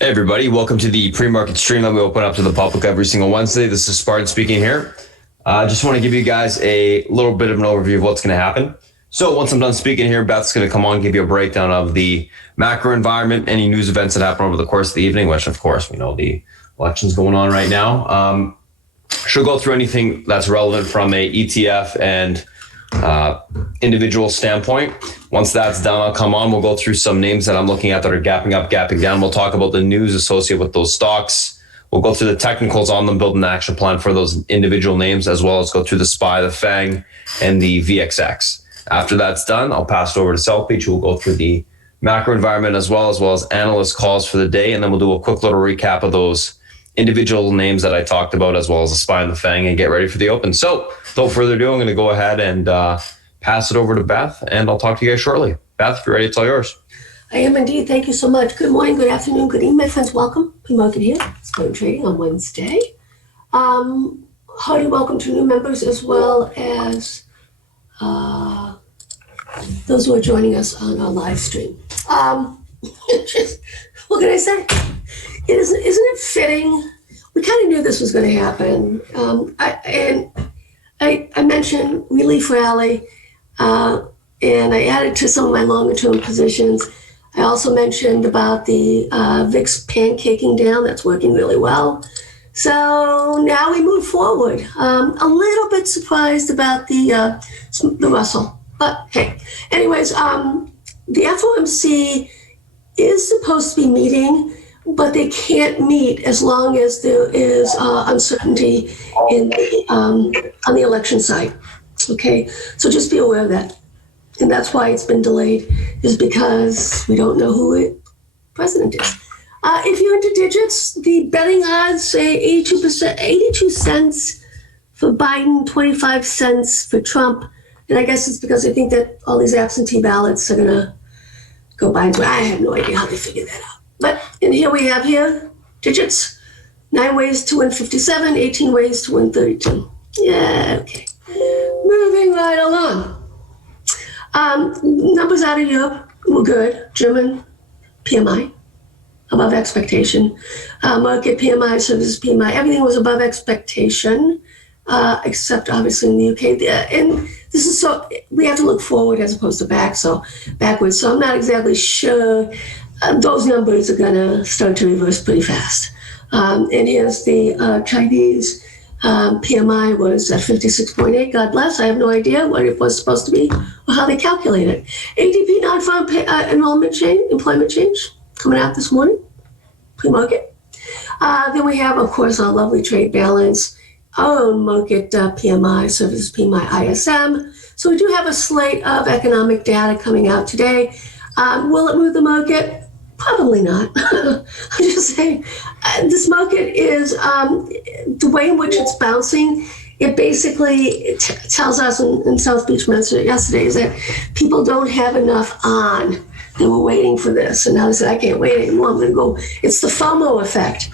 Hey everybody, welcome to the pre-market stream that we open up to the public every single Wednesday. This is Spartan speaking here. I just want to give you guys a little bit of an overview of what's going to happen. So once I'm done speaking here, Beth's going to come on and give you a breakdown of the macro environment, any news events that happen over the course of the evening, which of course we know the election's going on right now. She'll go through anything that's relevant from a ETF and individual standpoint. Once that's done, I'll come on. We'll go through some names that I'm looking at that are gapping up, gapping down. We'll talk about the news associated with those stocks. We'll go through the technicals on them, build an action plan for those individual names, as well as go through the SPY, the FANG, and the VXX. After that's done, I'll pass it over to Southbeach, who will go through the macro environment as well as analyst calls for the day. And then we'll do a quick little recap of those individual names that I talked about, as well as the SPY and the FANG, and get ready for the open. So without further ado, I'm going to go ahead and pass it over to Beth, and I'll talk to you guys shortly. Beth, if you're ready, it's all yours. I am indeed. Thank you so much. Good morning, good afternoon, good evening, my friends. Welcome. Pre-market here. Spartan Trading on Wednesday. Hearty welcome to new members as well as those who are joining us on our live stream. What can I say? Isn't it fitting? We kind of knew this was going to happen. I mentioned relief rally, and I added to some of my longer term positions. I also mentioned about the VIX pancaking down. That's working really well. So now we move forward. A little bit surprised about the Russell, but hey. Anyways, the FOMC is supposed to be meeting, but they can't meet as long as there is uncertainty in on the election side. Okay, so just be aware of that. And that's why it's been delayed, is because we don't know who the president is. If you're into digits, the betting odds say 82%, 82 cents for Biden, 25 cents for Trump. And I guess it's because I think that all these absentee ballots are gonna go by. I have no idea how they figured that out. But in here we have digits, 9 ways to win 57, 18 ways to win 32. Yeah, okay. Moving right along. Numbers out of Europe were good. German PMI, above expectation. Market PMI, services PMI, everything was above expectation, except obviously in the UK. And this is so, we have to look forward as opposed to backwards. So I'm not exactly sure those numbers are going to start to reverse pretty fast. And here's the Chinese PMI was at 56.8. God bless. I have no idea what it was supposed to be or how they calculate it. ADP non-farm employment change coming out this morning, pre-market. Then we have, of course, our lovely trade balance, our own market PMI, services PMI, ISM. So we do have a slate of economic data coming out today. Will it move the market? Probably not. I'm just saying, this market is, the way in which it's bouncing, it basically tells us, in South Beach mentioned it yesterday, is that people don't have enough on. They were waiting for this, and now they said, I can't wait anymore, I'm going to go. It's the FOMO effect.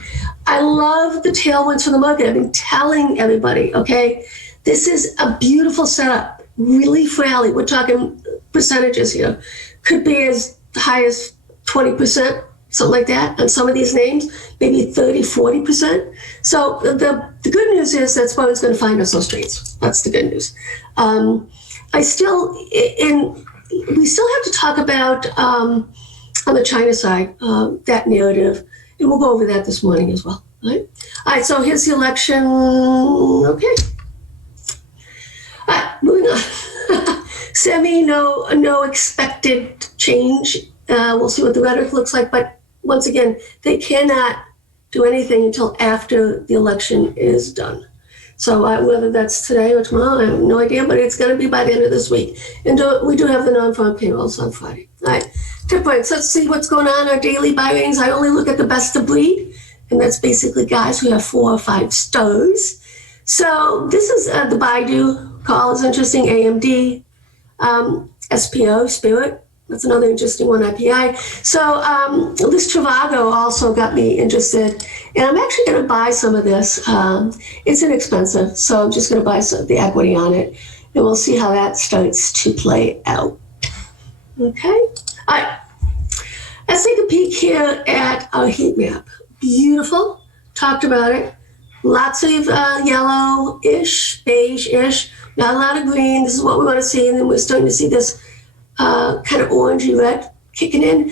I love the tailwinds for the market. I've been telling everybody, okay, this is a beautiful setup. Relief rally, we're talking percentages here. Could be as high as 20%, something like that, on some of these names, maybe 30, 40%. So the good news is that's why it's going to find us those trades. That's the good news. We still have to talk about, on the China side, that narrative, and we'll go over that this morning as well. All right, so here's the election. Okay. All right, moving on. No expected change. We'll see what the rhetoric looks like, but once again, they cannot do anything until after the election is done. So whether that's today or tomorrow, I have no idea, but it's going to be by the end of this week. And we do have the non-farm payrolls on Friday. All right, tip points. Let's see what's going on. Our daily buy ratings. I only look at the best of breed, and that's basically guys who have 4 or 5 stars. So this is the Baidu call is interesting. AMD, SPO, Spirit. That's another interesting one, IPI. So this Trivago also got me interested, and I'm actually going to buy some of this. It's inexpensive, so I'm just going to buy the equity on it, and we'll see how that starts to play out. Okay. All right. Let's take a peek here at our heat map. Beautiful. Talked about it. Lots of yellow-ish, beige-ish, not a lot of green. This is what we want to see. And then we're starting to see this kind of orangey red kicking in.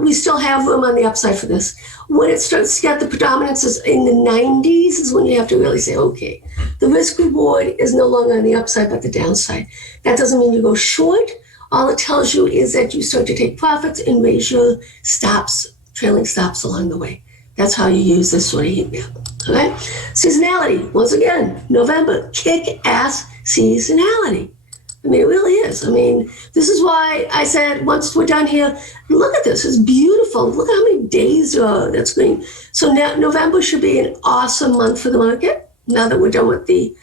We still have room on the upside for this. When it starts to get the predominances in the 90s is when you have to really say, okay, the risk reward is no longer on the upside, but the downside. That doesn't mean you go short. All it tells you is that you start to take profits and raise your stops, trailing stops along the way. That's how you use this sort of heat map. Okay? Seasonality, once again, November, kick-ass seasonality. I mean, it really is. I mean, this is why I said once we're done here, look at this. It's beautiful. Look how many days that's green. So now November should be an awesome month for the market now that we're done with the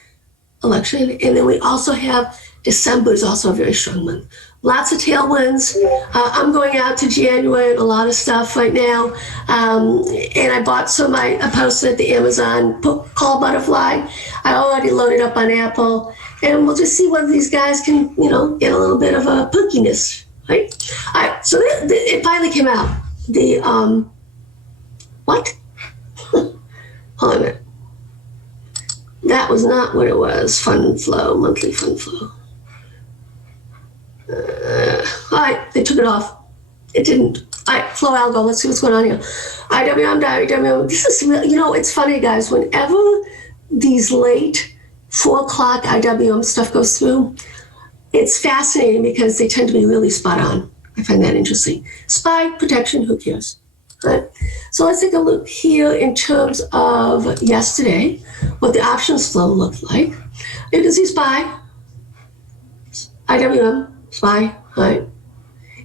election. And then we also have December is also a very strong month. Lots of tailwinds. I'm going out to January and a lot of stuff right now. And I bought some, I posted at the Amazon call butterfly. I already loaded up on Apple. And we'll just see whether these guys can, get a little bit of a punkiness, right? All right, so it finally came out. The, what? Hold on a minute. That was not what it was. Fund flow, monthly fund flow. All right, they took it off. It didn't. All right, flow algo. Let's see what's going on here. IWM. This is really, it's funny, guys. Whenever these late 4 o'clock IWM stuff goes through, it's fascinating because they tend to be really spot on. I find that interesting. SPY protection, who cares? Right? So let's take a look here in terms of yesterday, what the options flow looked like. You can see SPY, IWM, SPY, right?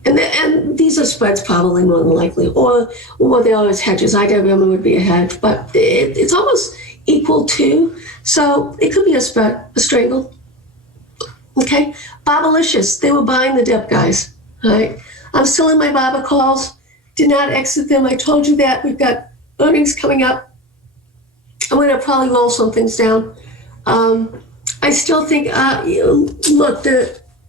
And these are spreads probably more than likely, or what they are is hedges. IWM would be a hedge, but it's almost equal to, so it could be a spread, a strangle. Okay, Bobalicious, they were buying the dip, guys. All right, I'm still in my Baba calls. Did not exit them. I told you that. We've got earnings coming up. I'm going to probably roll some things down. I still think, look,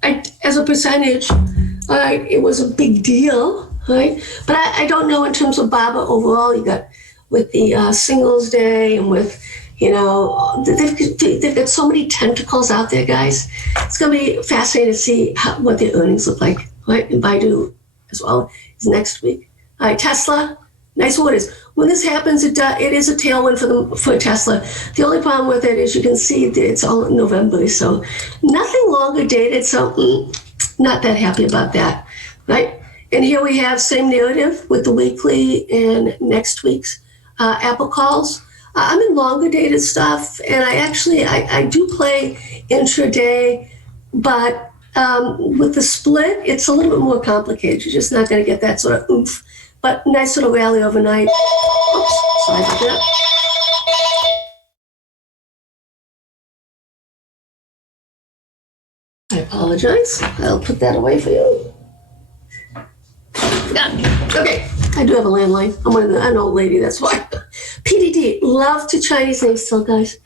as a percentage, all right, it was a big deal, right? But I don't know in terms of Baba overall. You got with the Singles Day and with, they've got so many tentacles out there, guys. It's going to be fascinating to see what their earnings look like, right? And Baidu as well is next week. All right, Tesla, nice orders. When this happens, it is a tailwind for Tesla. The only problem with it is you can see it's all in November, so nothing longer dated, so not that happy about that, right? And here we have same narrative with the weekly and next week's Apple calls. I'm in longer dated stuff, and I do play intraday, but with the split, it's a little bit more complicated. You're just not going to get that sort of oomph. But nice little rally overnight. Oops, sorry about that. I apologize. I'll put that away for you. Yeah. Okay, I do have a landline. I'm an old lady, that's why. PDD, love to Chinese names still, guys.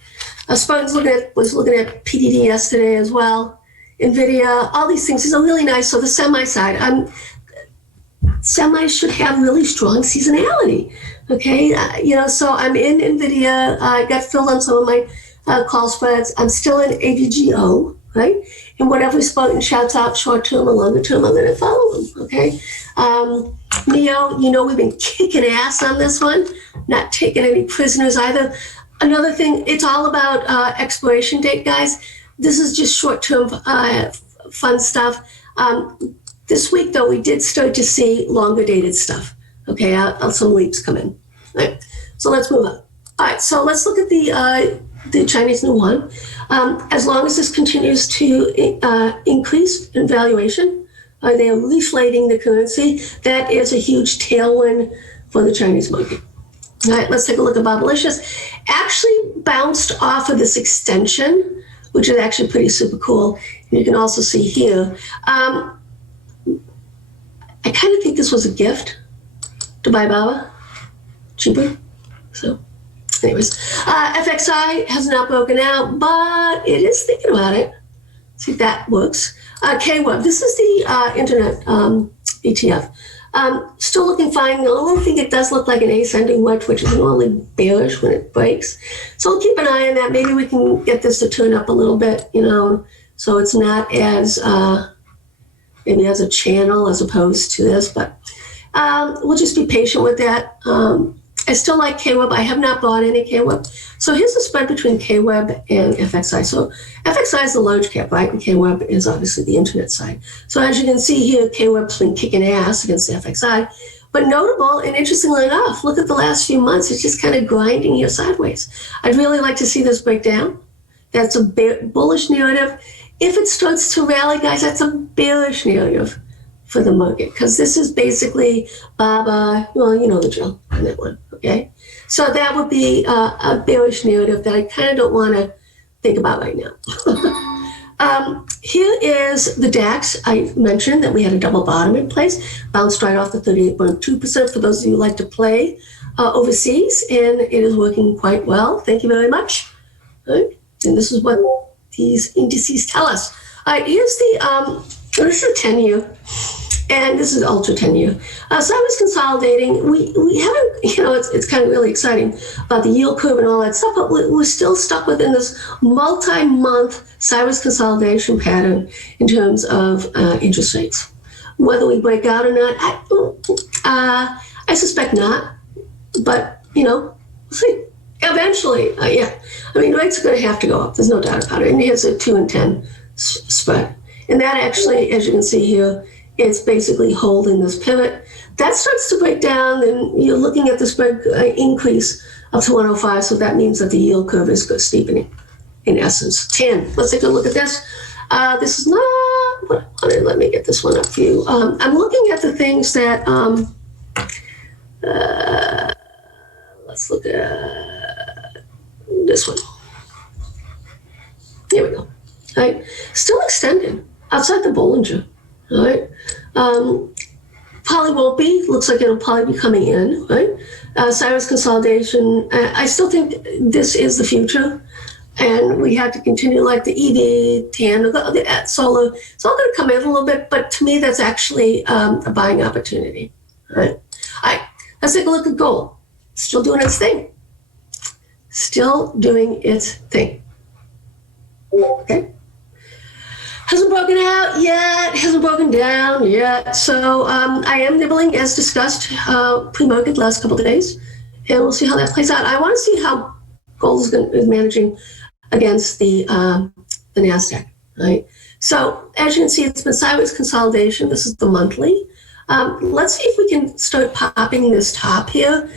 Spartan's was looking at PDD yesterday as well. NVIDIA, all these things. These are really nice. So the semi side, semis should have really strong seasonality, okay? So I'm in NVIDIA. I got filled on some of my call spreads. I'm still in AVGO, right? And whatever Spartan shouts out short term or longer term, I'm going to follow them, okay? NEO, we've been kicking ass on this one, not taking any prisoners either. Another thing, it's all about expiration date, guys. This is just short term fun stuff. This week, though, we did start to see longer dated stuff. Okay, some leaps come in. All right, so let's move on. All right, so let's look at the Chinese yuan. As long as this continues to increase in valuation, they are reflating the currency. That is a huge tailwind for the Chinese market. All right, let's take a look at Bobalicious. Actually bounced off of this extension, which is actually pretty super cool. And you can also see here. I kind of think this was a gift to buy Baba, cheaper. So, anyways, FXI has not broken out, but it is thinking about it. See if that works. KWEB, this is the internet ETF. Still looking fine. The only thing it does look like an ascending wedge, which is normally bearish when it breaks. So we'll keep an eye on that. Maybe we can get this to turn up a little bit, so it's not as maybe as a channel as opposed to this, but we'll just be patient with that. I still like KWEB. I have not bought any KWEB. So here's the spread between KWEB and FXI. So FXI is the large cap, right? And KWEB is obviously the internet side. So as you can see here, KWEB's been kicking ass against the FXI. But notable and interestingly enough, look at the last few months. It's just kind of grinding here sideways. I'd really like to see this break down. That's a bullish narrative. If it starts to rally, guys, that's a bearish narrative for the market, because this is basically Baba, well, you know the drill on that one, okay? So that would be a bearish narrative that I kind of don't want to think about right now. Here is the DAX. I mentioned that we had a double bottom in place, bounced right off the 38.2% for those of you who like to play overseas, and it is working quite well. Thank you very much. All right. And this is what these indices tell us. All right, here's this is a 10-year. And this is ultra 10-year. So I was consolidating. We haven't, it's kind of really exciting about the yield curve and all that stuff, but we're still stuck within this multi-month sideways consolidation pattern in terms of interest rates. Whether we break out or not, I suspect not. But, we'll see. Eventually, yeah. I mean, rates are going to have to go up. There's no doubt about it. And here's a 2 and 10 spread. And that actually, as you can see here, it's basically holding this pivot. That starts to break down, then you're looking at the spread increase up to 105, so that means that the yield curve is steepening, in essence. 10, let's take a look at this. This is not what I wanted. Let me get this one up for you. I'm looking at the things that, let's look at this one. Here we go. All right. Still extended outside the Bollinger. All right. Probably won't be. Looks like it'll probably be coming in, right? Sideways consolidation. I still think this is the future, and we have to continue like the EV, TAN, the solar. It's all going to come in a little bit, but to me, that's actually a buying opportunity. All right. All right. Let's take a look at gold. Still doing its thing. Still doing its thing. Okay. Hasn't broken out yet, hasn't broken down yet. So I am nibbling, as discussed, pre-market last couple of days, and we'll see how that plays out. I want to see how gold is managing against the Nasdaq, right? So as you can see, it's been sideways consolidation. This is the monthly. Let's see if we can start popping this top here.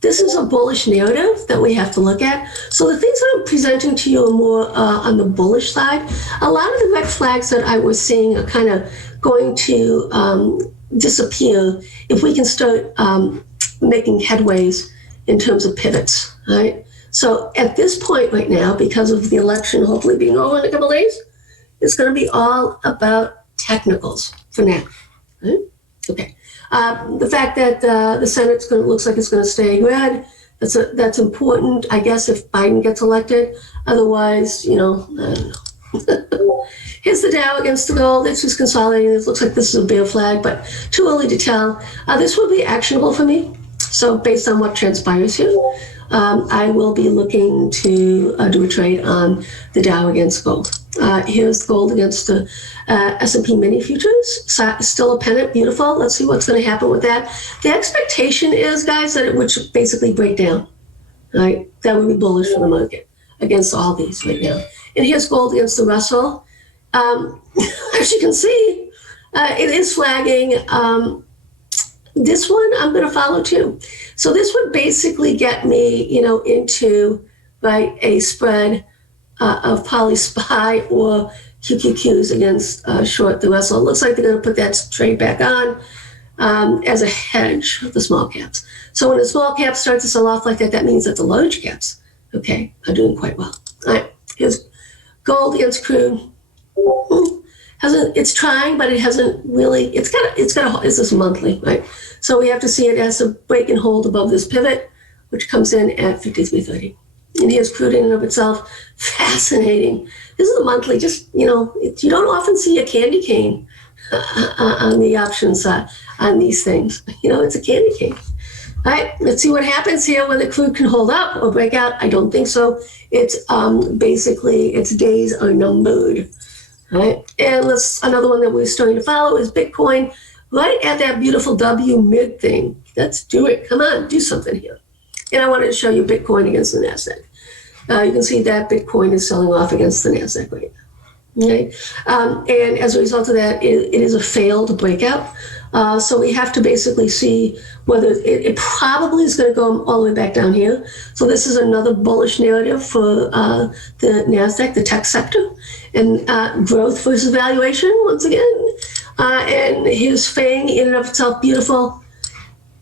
This is a bullish narrative that we have to look at. So the things that I'm presenting to you are more on the bullish side. A lot of the red flags that I was seeing are kind of going to disappear if we can start making headways in terms of pivots, right? So at this point right now, because of the election hopefully being over in a couple of days, it's going to be all about technicals for now, right? Okay. The fact that the Senate looks like it's going to stay red, that's important, I guess, if Biden gets elected. Otherwise, I don't know. Here's the Dow against the gold. It's just consolidating. It looks like this is a bear flag, but too early to tell. This will be actionable for me. So based on what transpires here, I will be looking to do a trade on the Dow against gold. Here's gold against the S&P mini futures. Still a pennant, beautiful. Let's see what's going to happen with that. The expectation is, guys, that it would basically break down. Right? That would be bullish for the market against all these right now. And here's gold against the Russell. As you can see, it is flagging. This one I'm going to follow too. So this would basically get me, into a spread of poly SPY or QQQs against short the Russell. It looks like they're going to put that trade back on as a hedge of the small caps. So when the small caps start to sell off like that, that means that the large caps, are doing quite well. All right, here's gold against crude. It's trying, but it hasn't really. It's this monthly, right? So we have to see it as a break and hold above this pivot, which comes in at 53.30. And here's Crude in and of itself. Fascinating. This is a monthly, just, you don't often see a candy cane on the options on these things. It's a candy cane. All right, let's see what happens here, whether Crude can hold up or break out. I don't think so. It's basically, its days are numbered. All right, and another one that we're starting to follow is Bitcoin, right at that beautiful W mid thing. Let's do it. Come on, do something here. And I wanted to show you Bitcoin against the Nasdaq. You can see that Bitcoin is selling off against the Nasdaq right now. Okay, and as a result of that, it is a failed breakout. So we have to basically see whether it probably is going to go all the way back down here. So this is another bullish narrative for the Nasdaq, the tech sector, and growth versus valuation once again. And here's FANG in and of itself, beautiful.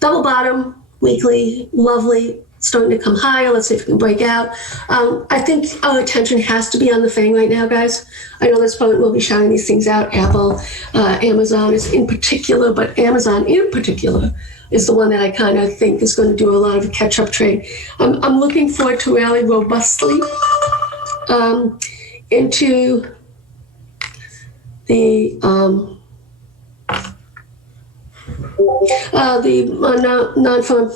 Double bottom, weekly, lovely, starting to come higher. Let's see if we can break out. I think our attention has to be on the FANG right now, guys. I know this point we'll be shouting these things out. Apple, Amazon is in particular, but Amazon in particular is the one that I kind of think is going to do a lot of a catch-up trade. I'm looking for it to rally robustly into the non-farm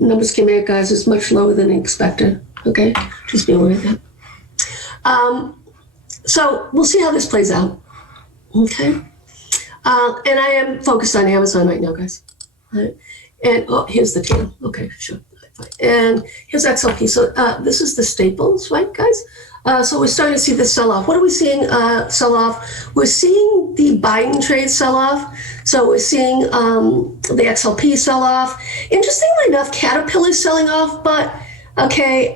numbers came in, guys, is much lower than expected. Okay, just be aware of that. So we'll see how this plays out. Okay, and I am focused on Amazon right now, guys. All right. And here's the tail. Okay, sure. And here's XLP. So this is the staples, right, guys? So we're starting to see this sell off. What are we seeing sell off? We're seeing the Biden trade sell off. So we're seeing the XLP sell off. Interestingly enough, Caterpillar's selling off, but okay,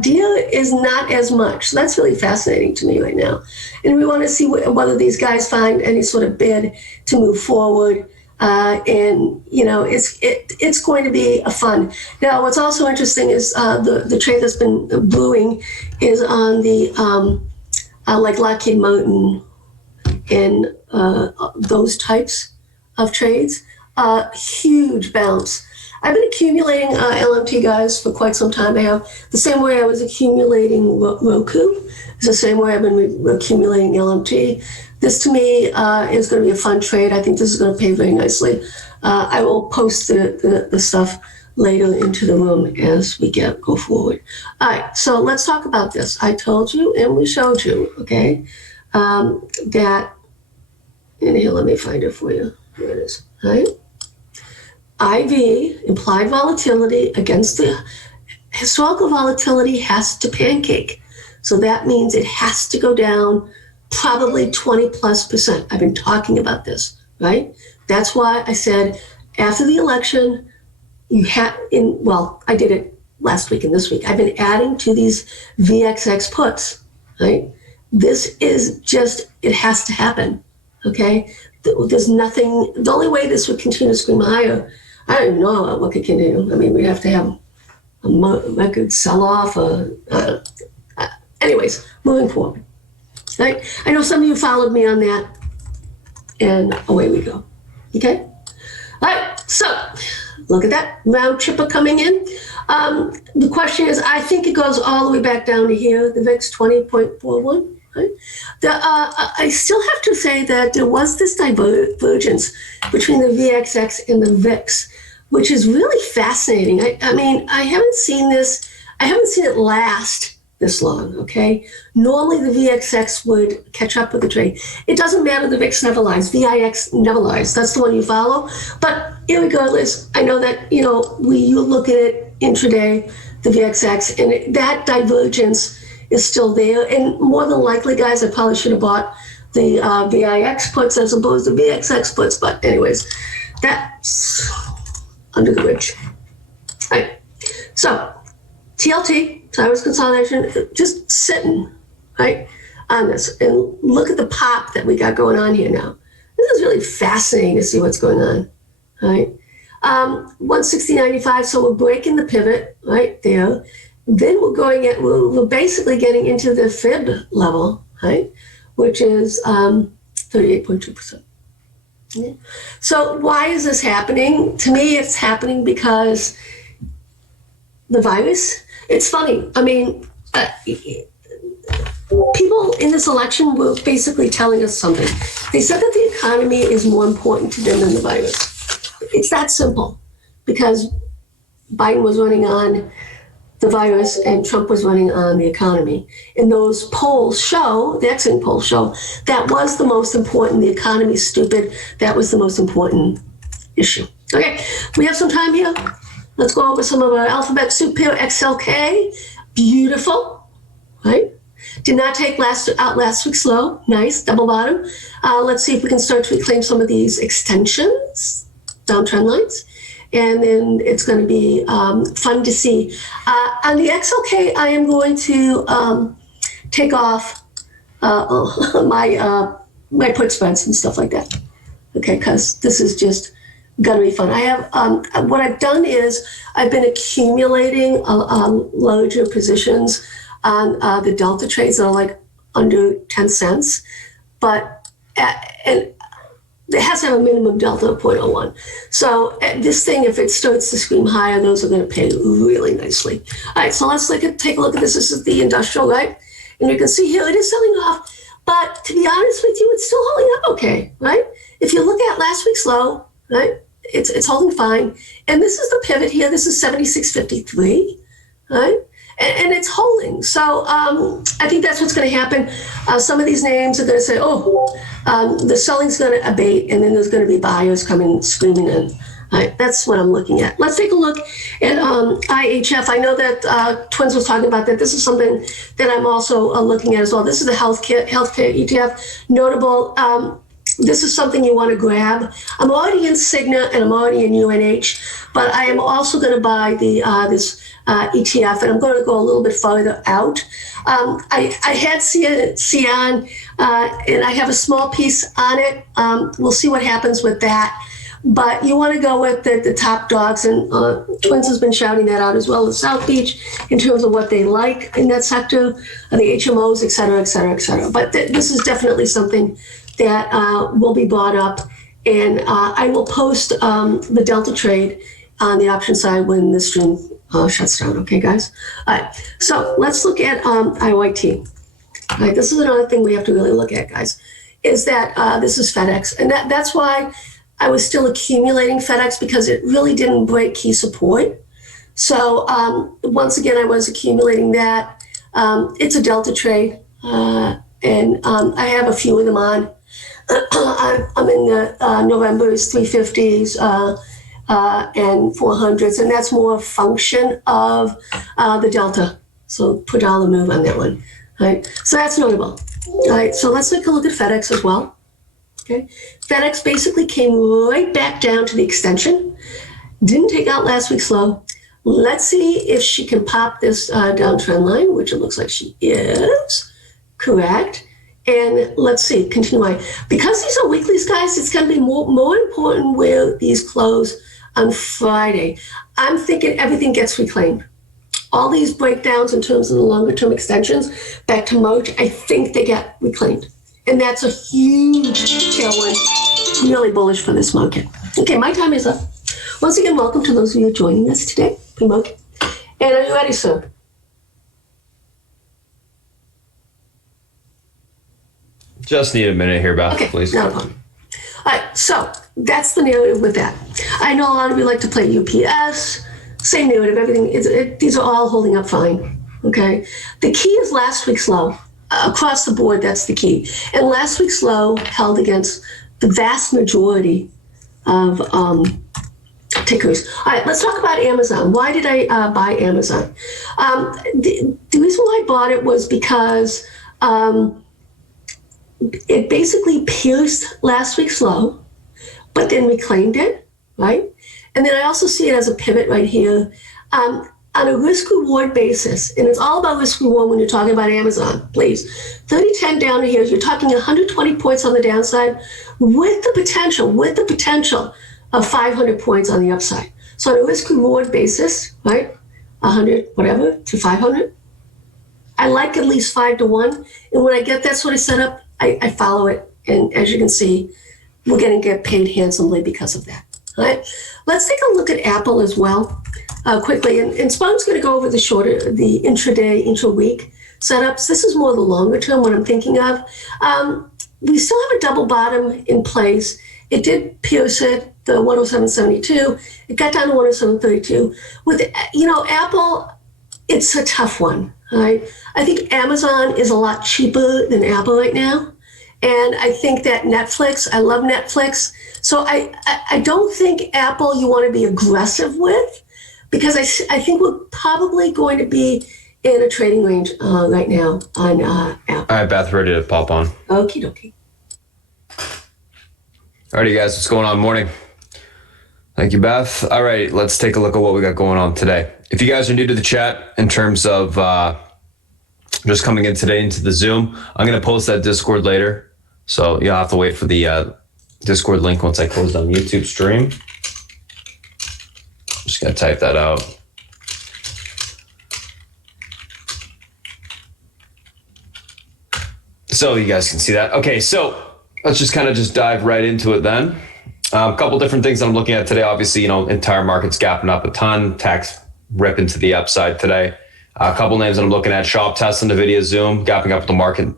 Deal is not as much. So that's really fascinating to me right now. And we want to see whether these guys find any sort of bid to move forward. And it's going to be a fun. Now, what's also interesting is the trade that's been brewing is on the like Lockheed Martin and those types of trades. Huge bounce. I've been accumulating LMT, guys, for quite some time. I have the same way I was accumulating Roku. It's the same way I've been accumulating LMT. This, to me, is going to be a fun trade. I think this is going to pay very nicely. I will post the stuff later into the room as we go forward. All right, so let's talk about this. I told you and we showed you, okay, that, and here, let me find it for you. Here it is, all right? IV, implied volatility against the historical volatility, has to pancake. So that means it has to go down probably 20+%. I've been talking about this, right? That's why I said after the election, I did it last week and this week. I've been adding to these VXX puts, right? This is just, it has to happen, okay? There's nothing, the only way this would continue to scream higher, I don't even know what could continue. I mean, we have to have a record sell-off. Anyways, moving forward. Right? I know some of you followed me on that, and away we go. Okay? All right, so look at that round tripper coming in. The question is, I think it goes all the way back down to here, the VIX 20.41. Right? I still have to say that there was this divergence between the VXX and the VIX, which is really fascinating. I mean, I haven't seen it last this long, okay? Normally the VXX would catch up with the trade. It doesn't matter, the VIX never lies, VIX never lies. That's the one you follow. But irregardless, I know that, you look at it intraday, the VXX, and that divergence is still there. And more than likely, guys, I probably should have bought the VIX puts as opposed to VXX puts. But anyways, that's under the bridge. All right. So TLT, sideways consolidation, just sitting, right, on this. And look at the pop that we got going on here now. This is really fascinating to see what's going on, right? 160.95, so we're breaking the pivot right there. Then we're basically getting into the fib level, right, which is 38.2%. Yeah. So why is this happening? To me, it's happening because the virus. it's funny. I mean, people in this election were basically telling us something. They said that the economy is more important to them than the virus. It's that simple, because Biden was running on the virus and Trump was running on the economy. And those polls show, the exit polls show, that was the most important. The economy's stupid. That was the most important issue. Okay, we have some time here. Let's go over some of our alphabet soup here. XLK, beautiful, right? Did not take last week's low. Nice, double bottom. Let's see if we can start to reclaim some of these extensions, downtrend lines. And then it's going to be fun to see. On the XLK, I am going to take off my put spreads and stuff like that. Okay, because this is just going to be fun. I have what I've done is I've been accumulating larger positions on the delta trades that are like under 10 cents, but and it has to have a minimum delta of 0.01. So this thing, if it starts to scream higher, those are going to pay really nicely. All right, so let's take a look at this. This is the industrial, right? And you can see here it is selling off, but to be honest with you, it's still holding up okay, right? If you look at last week's low, right, it's holding fine. And this is the pivot here. This is 76.53, right? And it's holding. So I think that's what's going to happen. Some of these names are going to say, the selling's going to abate, and then there's going to be buyers coming screaming in. All right, that's what I'm looking at. Let's take a look at IHF. I know that Twins was talking about that. This is something that I'm also looking at as well. This is the healthcare ETF. Notable. This is something you want to grab. I'm already in Cigna and I'm already in UNH, but I am also going to buy the this ETF, and I'm going to go a little bit farther out. I had Cian, and I have a small piece on it. We'll see what happens with that. But you want to go with the top dogs, and Twins has been shouting that out as well as South Beach in terms of what they like in that sector, the HMOs, et cetera, et cetera, et cetera. But this is definitely something that will be brought up, and I will post the Delta trade on the option side when the stream shuts down. Okay, guys? All right, so let's look at IYT. All right, this is another thing we have to really look at, guys, is that this is Fedex, and that's why I was still accumulating Fedex, because it really didn't break key support. So once again, I was accumulating that. It's a Delta trade, and I have a few of them on. I'm in the November's 350s and 400s, and that's more a function of the Delta. So per dollar move on that one. All right, so that's notable. All right, so let's take a look at Fedex as well. Okay, Fedex basically came right back down to the extension. Didn't take out last week's low. Let's see if she can pop this downtrend line, which it looks like she is. Correct. And let's see, continue on. Because these are weeklies, guys, it's going to be more important where these close on Friday. I'm thinking everything gets reclaimed. All these breakdowns in terms of the longer term extensions back to March, I think they get reclaimed. And that's a huge tailwind, really bullish for this market. Okay, my time is up. Once again, welcome to those of you joining us today, pre-market. And are you ready, sir? Just need a minute here, Beth, Okay, please. not a problem. All right, so that's the narrative with that. I know a lot of you like to play UPS, same narrative, everything. These are all holding up fine, okay? The key is last week's low. Across the board, that's the key. And last week's low held against the vast majority of tickers. All right, let's talk about Amazon. Why did I buy Amazon? The reason why I bought it was because it basically pierced last week's low, but then reclaimed it, right? And then I also see it as a pivot right here. On a risk-reward basis, and it's all about risk-reward when you're talking about Amazon, please. 30-10 down to here, you're talking 120 points on the downside with the potential of 500 points on the upside. So on a risk-reward basis, right, 100, whatever, to 500, I like at least 5 to 1. And when I get that sort of setup, I follow it. And as you can see, we're going to get paid handsomely because of that. All right, let's take a look at Apple as well quickly. And Spartan's going to go over the intraday, intra-week setups. This is more the longer term, what I'm thinking of. We still have a double bottom in place. It did pierce it, the 107.72. It got down to 107.32. With, Apple, it's a tough one, all right? I think Amazon is a lot cheaper than Apple right now. And I think that Netflix, I love Netflix. So I don't think Apple you want to be aggressive with, because I think we're probably going to be in a trading range right now on Apple. All right, Beth, ready to pop on. Okie dokie. Alrighty, guys, what's going on? Morning. Thank you, Beth. All right, let's take a look at what we got going on today. If you guys are new to the chat in terms of just coming in today into the Zoom, I'm going to post that Discord later. So you'll have to wait for the Discord link once I close down YouTube stream. I'm just going to type that out. So you guys can see that. Okay, so let's just kind of dive right into it then. A couple different things that I'm looking at today. Obviously, entire market's gapping up a ton. Tax ripping to the upside today. A couple names that I'm looking at: Shop, Tesla, Nvidia, Zoom, gapping up the market,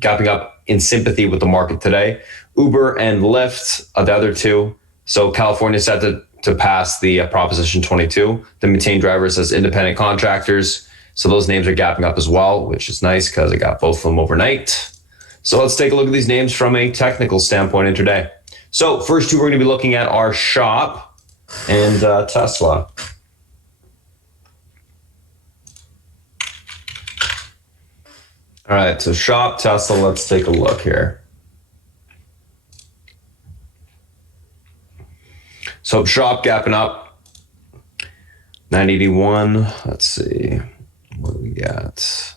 gapping up in sympathy with the market today. Uber and Lyft are the other two. So California set to pass the Proposition 22 to maintain drivers as independent contractors. So those names are gapping up as well, which is nice because I got both of them overnight. So let's take a look at these names from a technical standpoint intraday. So first two we're going to be looking at are Shop and Tesla. All right, so Shop, Tesla, let's take a look here. So Shop gapping up, 981. Let's see, what do we got?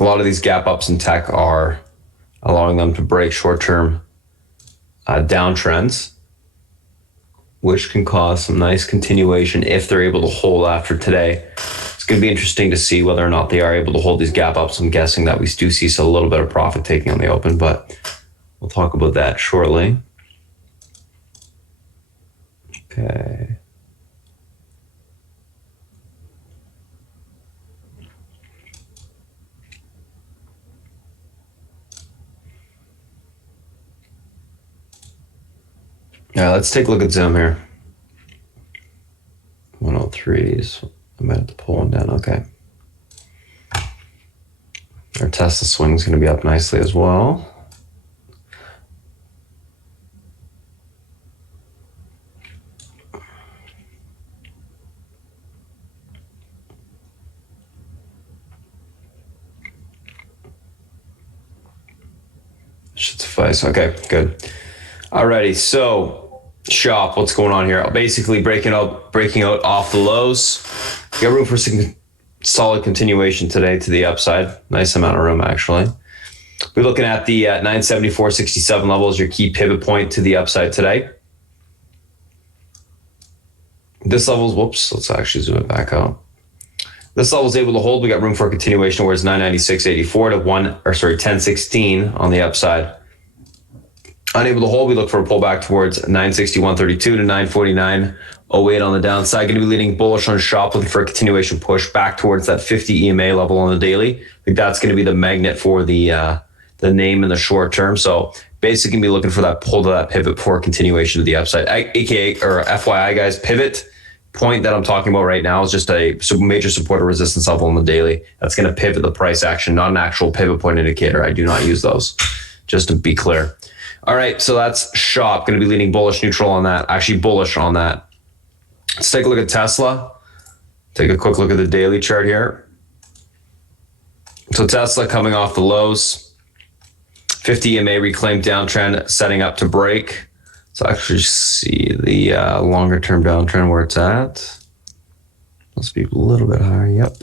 A lot of these gap ups in tech are allowing them to break short-term downtrends, which can cause some nice continuation if they're able to hold after today. It's going to be interesting to see whether or not they are able to hold these gap ups. I'm guessing that we do see a little bit of profit taking on the open, but we'll talk about that shortly. Okay. Yeah, let's take a look at Zoom here. 103s. I might have to pull one down. Okay. Our Tesla swing is going to be up nicely as well. Should suffice. Okay, good. Alrighty, so Shop, what's going on here? Basically breaking out off the lows. You got room for some solid continuation today to the upside. Nice amount of room, actually. We're looking at the 974.67 level as your key pivot point to the upside today. This level's, whoops, let's actually zoom it back out. This level is able to hold. We got room for a continuation where it's 996.84 to 1016 on the upside. Unable to hold, we look for a pullback towards 961.32 to 949.08 on the downside. Going to be leaning bullish on Shop, looking for a continuation push back towards that 50 EMA level on the daily. I think that's going to be the magnet for the name in the short term. So basically going to be looking for that pull to that pivot for continuation to the upside. AKA, or FYI guys, pivot point that I'm talking about right now is just a major support or resistance level on the daily. That's going to pivot the price action, not an actual pivot point indicator. I do not use those, just to be clear. All right, so that's Shop. Going to be leaning bullish, neutral on that. Actually bullish on that. Let's take a look at Tesla. Take a quick look at the daily chart here. So Tesla coming off the lows. 50 EMA reclaimed downtrend, setting up to break. Let's actually see the longer term downtrend where it's at. Must be a little bit higher. Yep.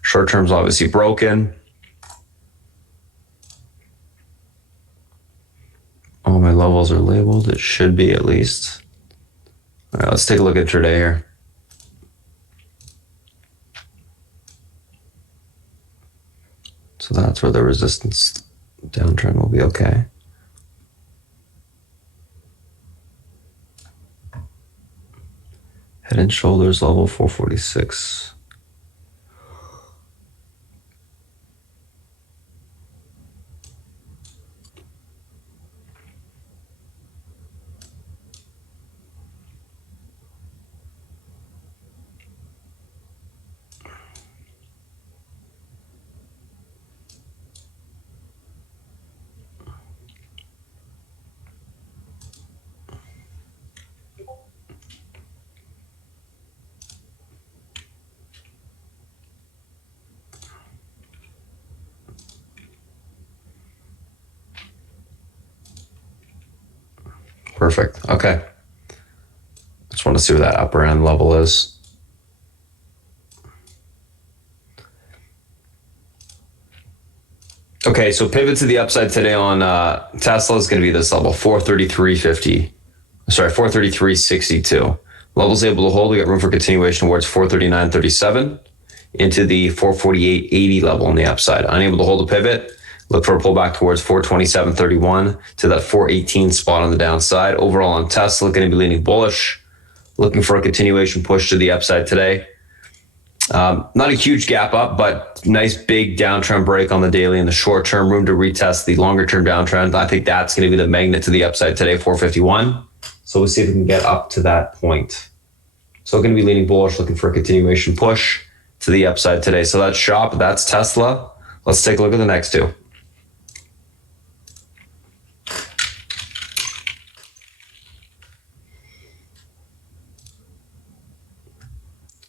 Short term's obviously broken. All my levels are labeled. It should be at least. All right, let's take a look at today here. So that's where the resistance downtrend will be okay. Head and shoulders level 446. Perfect. Okay. Just want to see where that upper end level is. Okay, so pivot to the upside today on Tesla is going to be this level, 433.50. Sorry, 433.62. Levels able to hold. We got room for continuation towards 439.37 into the 448.80 level on the upside. Unable to hold a pivot. Look for a pullback towards 427.31 to that 418 spot on the downside. Overall on Tesla, going to be leaning bullish. Looking for a continuation push to the upside today. Not a huge gap up, but nice big downtrend break on the daily in the short term. Room to retest the longer term downtrend. I think that's going to be the magnet to the upside today, 451. So we'll see if we can get up to that point. So going to be leaning bullish, looking for a continuation push to the upside today. So that's SHOP, that's Tesla. Let's take a look at the next two.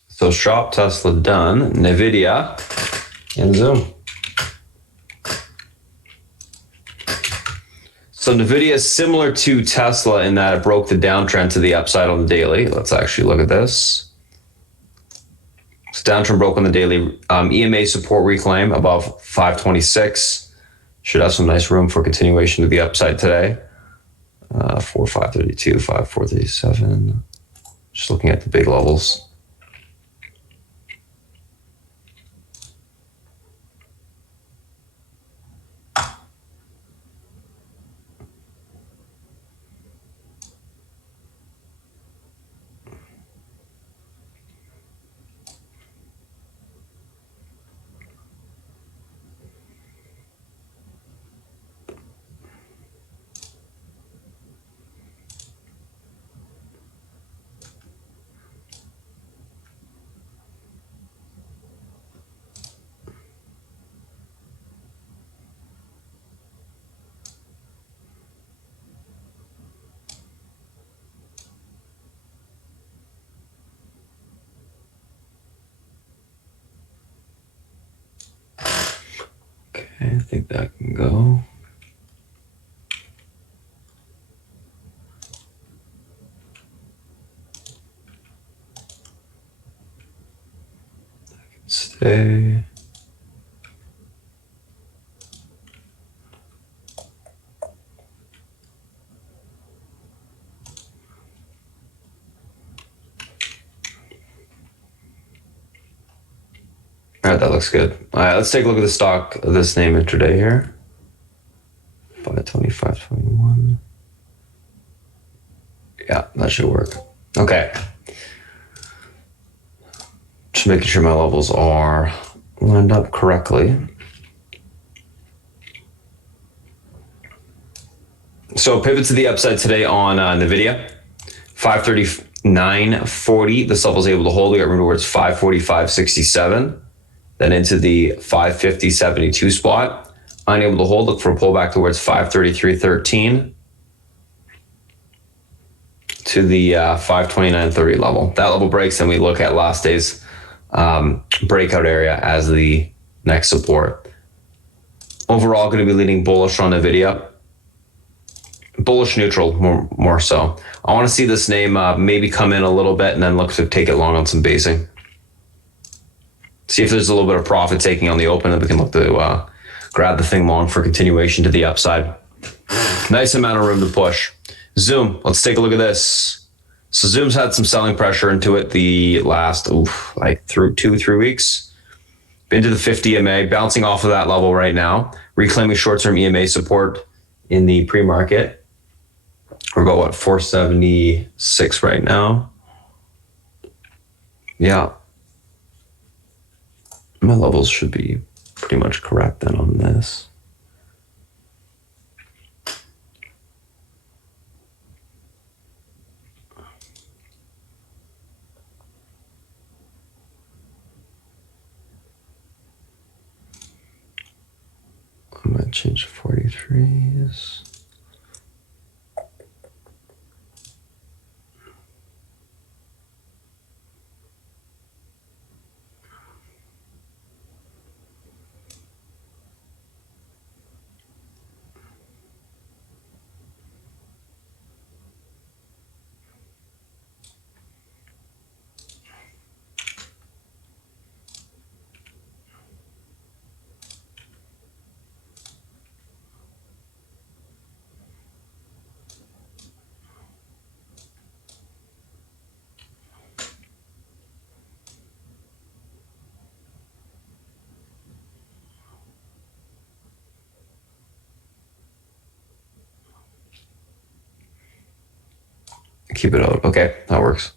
So SHOP, Tesla done, NVIDIA, and Zoom. So NVIDIA is similar to Tesla in that it broke the downtrend to the upside on the daily. Let's actually look at this. So downtrend broke on the daily. EMA support reclaim above 526. Should have some nice room for continuation to the upside today. 532, 437. Just looking at the big levels. I think that can go. That can stay. All right, that looks good. All right, let's take a look at the stock of this name intraday here. 525.21. Yeah, that should work. Okay. Just making sure my levels are lined up correctly. So pivot to the upside today on NVIDIA. 539.40. This level is able to hold. We got room towards 545.67. Then into the 550.72 spot. Unable to hold, look for a pullback towards 533.13 to the 529.30 level. That level breaks, and we look at last day's breakout area as the next support. Overall, going to be leaning bullish on NVIDIA. Bullish neutral, more so. I want to see this name maybe come in a little bit and then look to take it long on some basing. See if there's a little bit of profit taking on the open, and we can look to grab the thing long for continuation to the upside. Nice amount of room to push. Zoom, let's take a look at this. So Zoom's had some selling pressure into it the last, through 2-3 weeks. into the 50 EMA, bouncing off of that level right now, reclaiming short-term EMA support in the pre-market. We're about, what, 476 right now. Yeah. My levels should be pretty much correct then on this. I'm going to change to 43s. Keep it out. Okay, that works.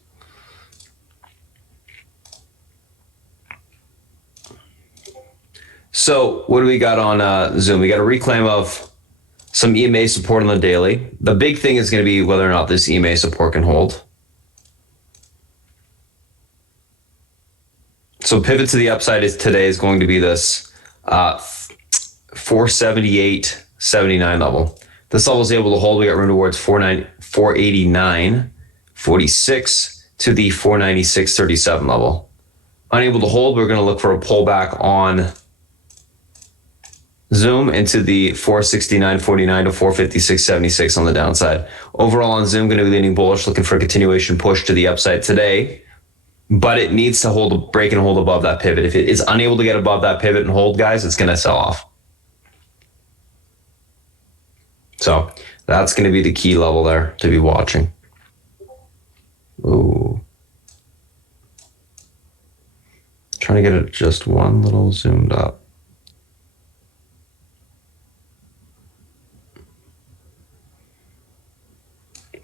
So what do we got on Zoom? We got a reclaim of some EMA support on the daily. The big thing is going to be whether or not this EMA support can hold. So pivot to the upside today is going to be this 478.79 level. This level is able to hold. We got room towards 489.46 to the 496.37 level. Unable to hold, we're going to look for a pullback on Zoom into the 469.49 to 456.76 on the downside. Overall on Zoom, going to be leaning bullish, looking for a continuation push to the upside today. But it needs to break and hold above that pivot. If it is unable to get above that pivot and hold, guys, it's going to sell off. So that's going to be the key level there to be watching. Ooh. Trying to get it just one little zoomed up.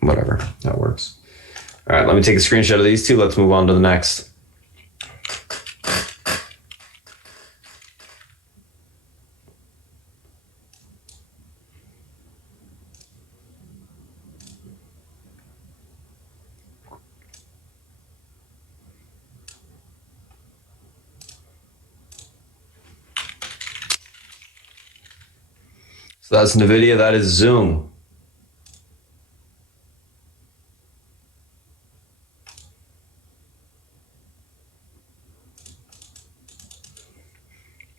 Whatever, that works. All right, let me take a screenshot of these two. Let's move on to the next. So that's NVIDIA, that is Zoom.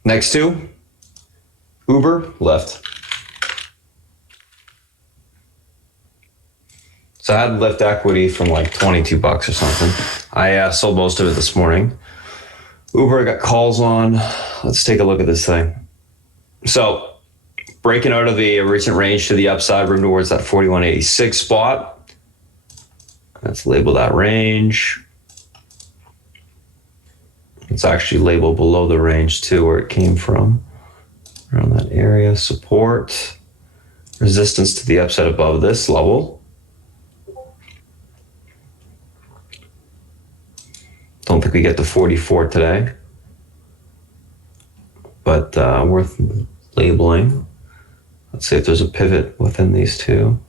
Next two, Uber, left. So I had Lyft equity from like 22 bucks or something. I sold most of it this morning. Uber, I got calls on. Let's take a look at this thing. So breaking out of the recent range to the upside, room towards that 41.86 spot. Let's label that range. It's actually labeled below the range too, where it came from. Around that area, support, resistance to the upside above this level. Don't think we get to 44 today, but worth labeling. Let's see if there's a pivot within these two.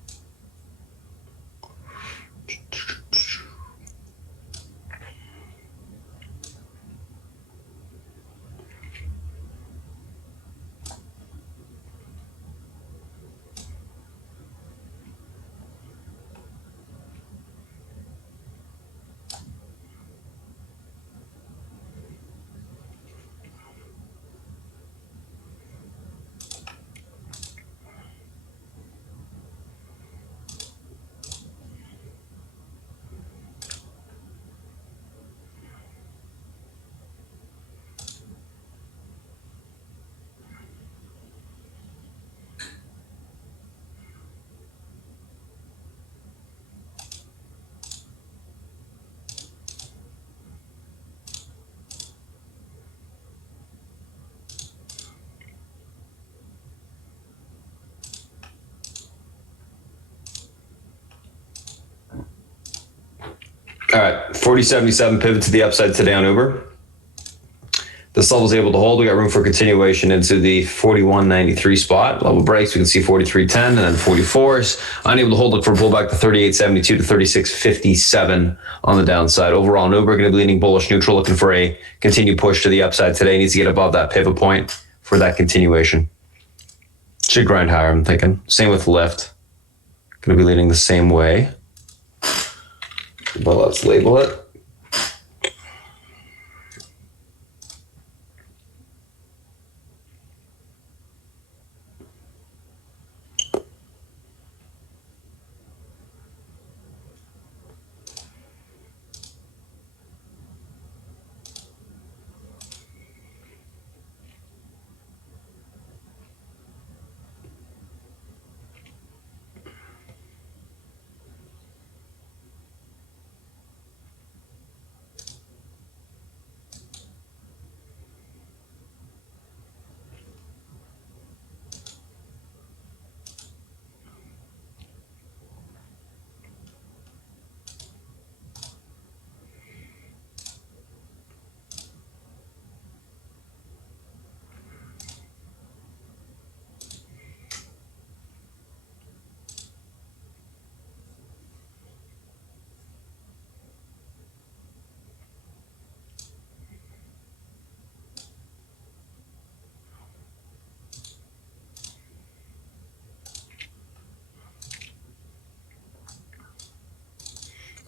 right, 40.77 pivot to the upside today on Uber. This level is able to hold. We got room for continuation into the 41.93 spot. Level breaks, we can see 43.10 and then 44s. Unable to hold, look for a pullback to 38.72 to 36.57 on the downside. Overall, Uber going to be leaning bullish neutral, looking for a continued push to the upside today. Needs to get above that pivot point for that continuation. Should grind higher, I'm thinking. Same with Lyft. Going to be leaning the same way. But let's label it.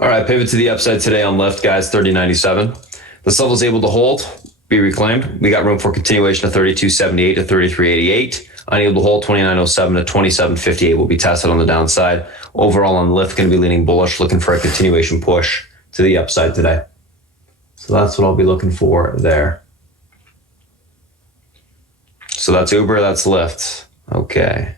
All right, pivot to the upside today on Lyft, guys, 30.97. This level is able to hold, be reclaimed. We got room for continuation of 32.78 to 33.88. Unable to hold, 29.07 to 27.58 will be tested on the downside. Overall on Lyft, going to be leaning bullish, looking for a continuation push to the upside today. So that's what I'll be looking for there. So that's Uber, that's Lyft. Okay.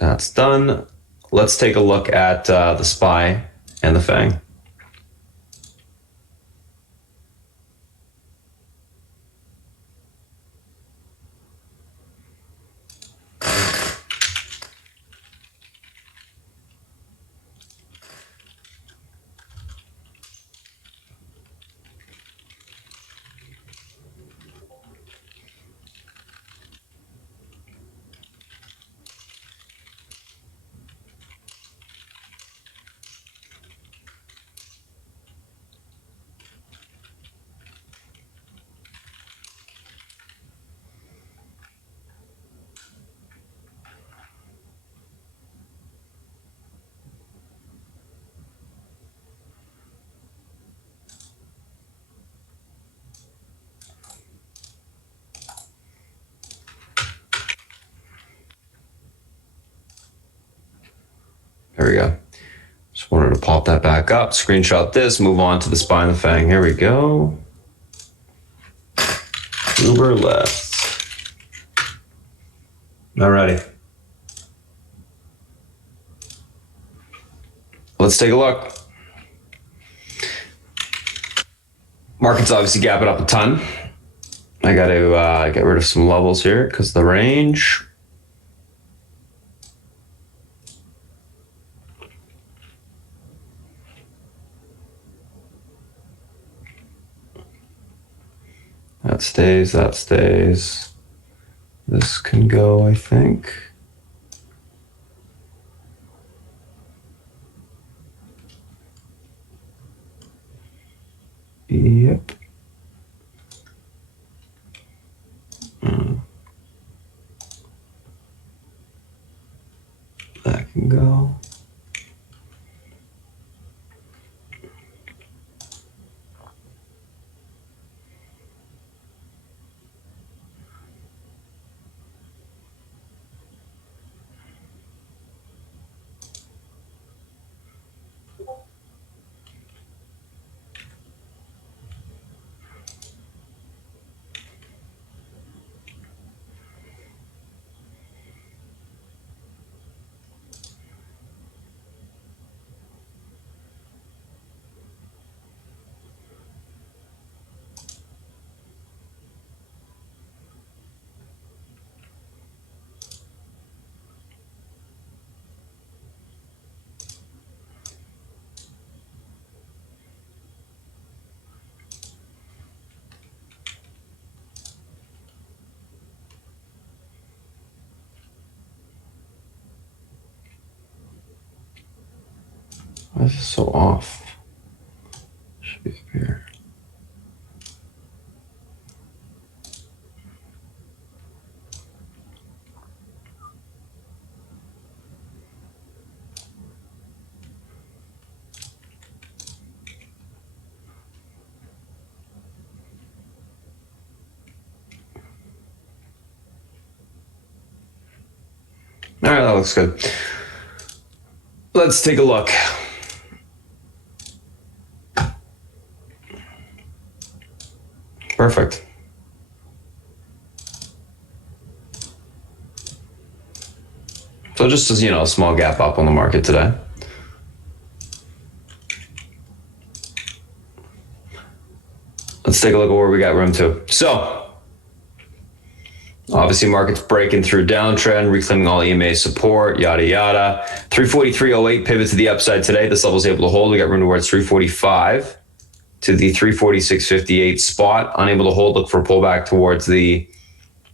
That's done. Let's take a look at the SPY and the FANG. There we go. Just wanted to pop that back up, screenshot this, move on to the SPY and the FANG. Here we go. Uber Lyft. Alrighty. Let's take a look. Market's obviously gapping up a ton. I got to get rid of some levels here because the range. That stays, that stays. This can go, I think. Yep. That can go. Why is this so off? Should be up here. All right, that looks good. Let's take a look. Perfect. So just as, a small gap up on the market today. Let's take a look at where we got room to. So, obviously, market's breaking through downtrend, reclaiming all EMA support, yada, yada. 343.08 pivot to the upside today. This level is able to hold. We got room towards 345 to the 346.58 spot. Unable to hold. Look for a pullback towards the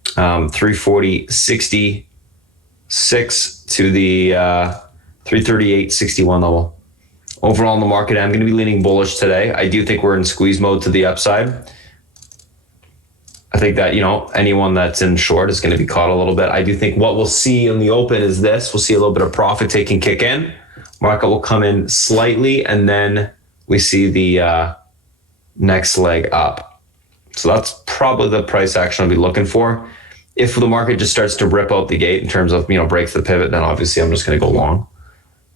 340.66 to the 338.61 level. Overall in the market, I'm going to be leaning bullish today. I do think we're in squeeze mode to the upside. I think that, anyone that's in short is going to be caught a little bit. I do think what we'll see in the open is this. We'll see a little bit of profit taking kick in. Market will come in slightly, and then we see the next leg up. So that's probably the price action I'll be looking for. If the market just starts to rip out the gate in terms of, breaks the pivot, then obviously I'm just going to go long.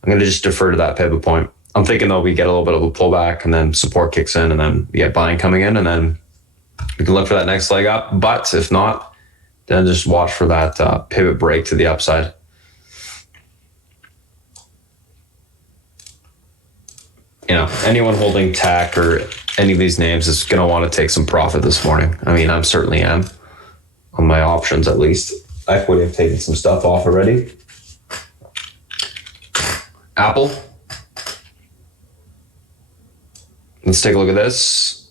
I'm going to just defer to that pivot point. I'm thinking, though, we get a little bit of a pullback and then support kicks in and then we get buying coming in and then we can look for that next leg up. But if not, then just watch for that pivot break to the upside. Anyone holding tech or any of these names is going to want to take some profit this morning. I mean, I certainly am on my options, at least. Equity have taken some stuff off already. Apple. Let's take a look at this.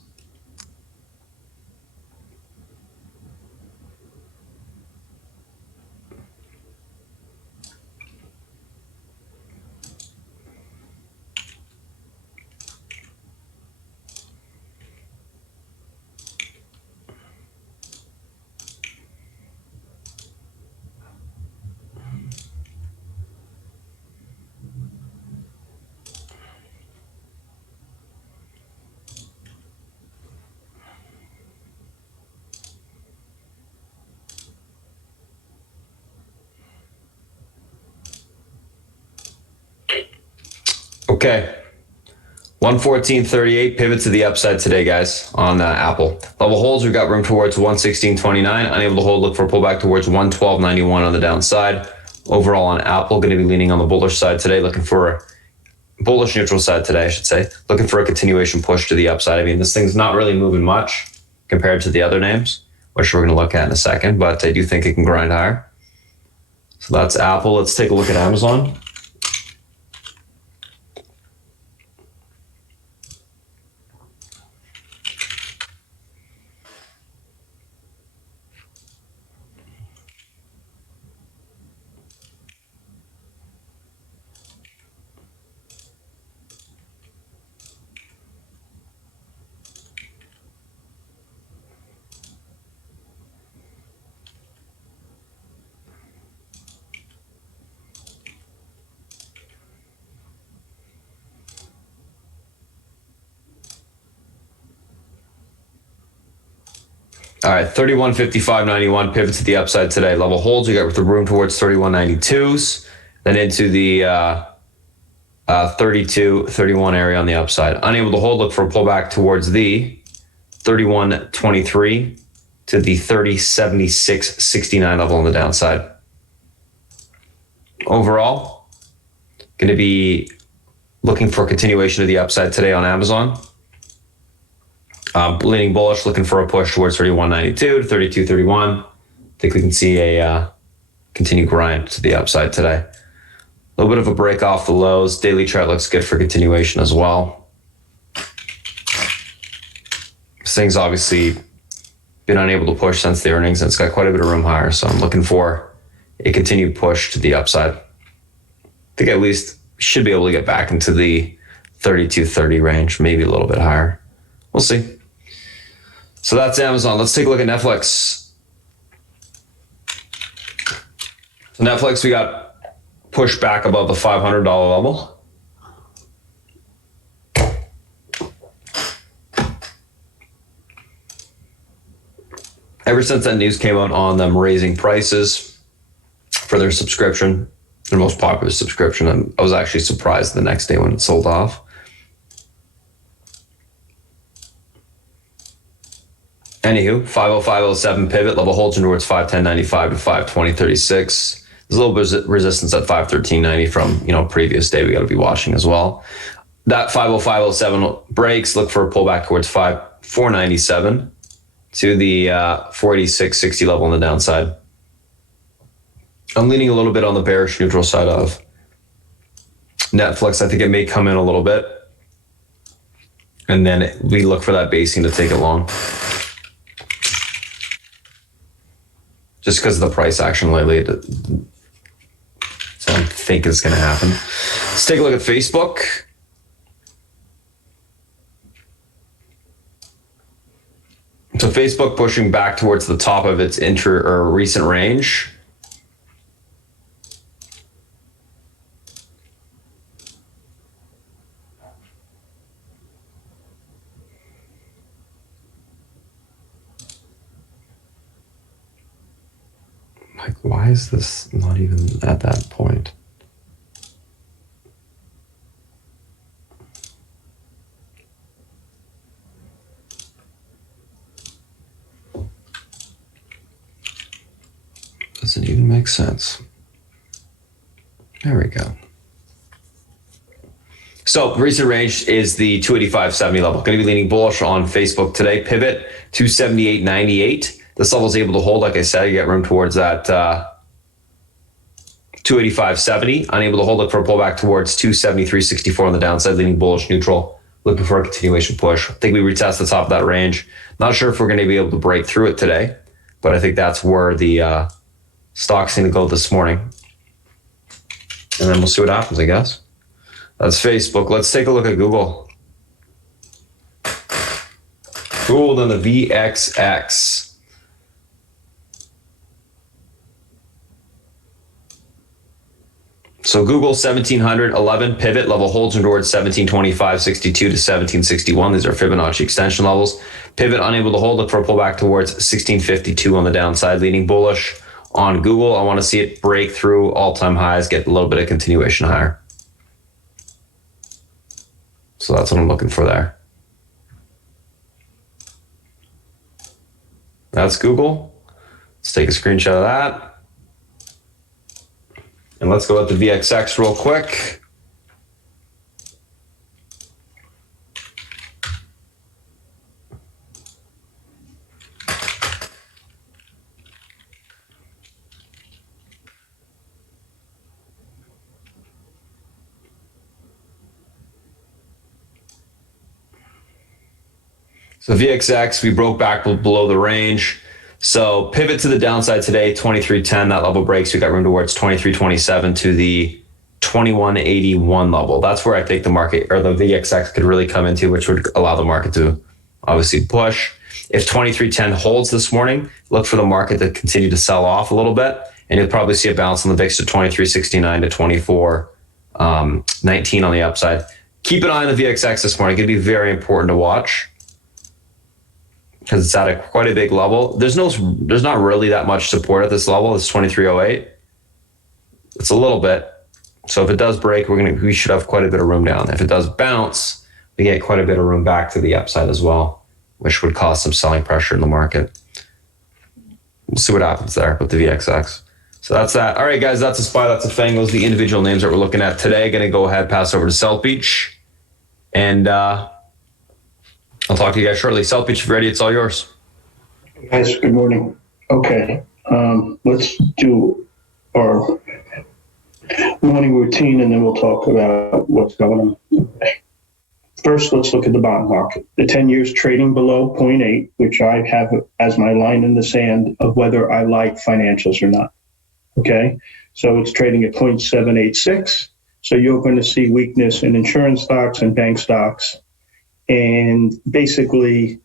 Okay, 114.38 pivot to the upside today, guys, on Apple. Level holds, we've got room towards 116.29. Unable to hold, look for a pullback towards 112.91 on the downside. Overall on Apple, going to be leaning on the bullish side today, looking for a bullish neutral side today, I should say. Looking for a continuation push to the upside. I mean, this thing's not really moving much compared to the other names, which we're going to look at in a second, but I do think it can grind higher. So that's Apple. Let's take a look at Amazon. All right, 31.55.91 pivot to the upside today. Level holds, we got the room towards 31.92s, then into the 32.31 area on the upside. Unable to hold, look for a pullback towards the 31.23 to the 30.76.69 level on the downside. Overall, going to be looking for a continuation of the upside today on Amazon. Leaning bullish, looking for a push towards 31.92 to 32.31. I think we can see a continued grind to the upside today. A little bit of a break off the lows. Daily chart looks good for continuation as well. This thing's obviously been unable to push since the earnings, and it's got quite a bit of room higher. So I'm looking for a continued push to the upside. I think at least should be able to get back into the 32.30 range, maybe a little bit higher. We'll see. So that's Amazon. Let's take a look at Netflix. So Netflix, we got pushed back above the $500 level. Ever since that news came out on them raising prices for their subscription, their most popular subscription, I was actually surprised the next day when it sold off. Anywho, 505.07 pivot level holds towards 510.95 to 520.36. There's a little bit of resistance at 513.90 from previous day. We got to be watching as well. That 505.07 breaks. Look for a pullback towards 497 to the 486.60 level on the downside. I'm leaning a little bit on the bearish neutral side of Netflix. I think it may come in a little bit, and then we look for that basing to take it long. Just because of the price action lately, so I think it's going to happen. Let's take a look at Facebook. So Facebook pushing back towards the top of its recent range. Like, why is this not even at that point? Doesn't even make sense. There we go. So recent range is the 285.70 level. Going to be leaning bullish on Facebook today. Pivot 278.98. This level is able to hold. Like I said, you get room towards that 285.70. Unable to hold it for a pullback towards 273.64 on the downside. Leaning bullish neutral. Looking for a continuation push. I think we retest the top of that range. Not sure if we're going to be able to break through it today, but I think that's where the stock's going to go this morning. And then we'll see what happens, I guess. That's Facebook. Let's take a look at Google. Google on the VXX. So Google 1711 pivot level holds towards 1725.62 to 1761. These are Fibonacci extension levels. Pivot unable to hold, look for a pullback towards 1652 on the downside, leaning bullish on Google. I want to see it break through all-time highs, get a little bit of continuation higher. So that's what I'm looking for there. That's Google. Let's take a screenshot of that. And let's go at the VXX real quick. So VXX, we broke back below the range. So pivot to the downside today, 23.10, that level breaks. We got room towards 23.27 to the 21.81 level. That's where I think the market or the VXX could really come into, which would allow the market to obviously push. If 23.10 holds this morning, look for the market to continue to sell off a little bit, and you'll probably see a bounce on the VIX to 23.69 to 24.19 on the upside. Keep an eye on the VXX this morning. It could be very important to watch, because it's at quite a big level. There's not really that much support at this level. It's 23.08. It's a little bit. So if it does break, we should have quite a bit of room down. If it does bounce, we get quite a bit of room back to the upside as well, which would cause some selling pressure in the market. We'll see what happens there with the VXX. So that's that. All right, guys, that's a SPY, that's a FANG. Those are the individual names that we're looking at today. Going to go ahead, pass over to South Beach, and I'll talk to you guys shortly. South Beach, if you're ready, it's all yours. Guys, good morning. Okay, let's do our morning routine, and then we'll talk about what's going on. Okay. First, let's look at the bond market. The 10 years trading below 0.8, which I have as my line in the sand of whether I like financials or not. Okay, so it's trading at 0.786. So you're going to see weakness in insurance stocks and bank stocks, and basically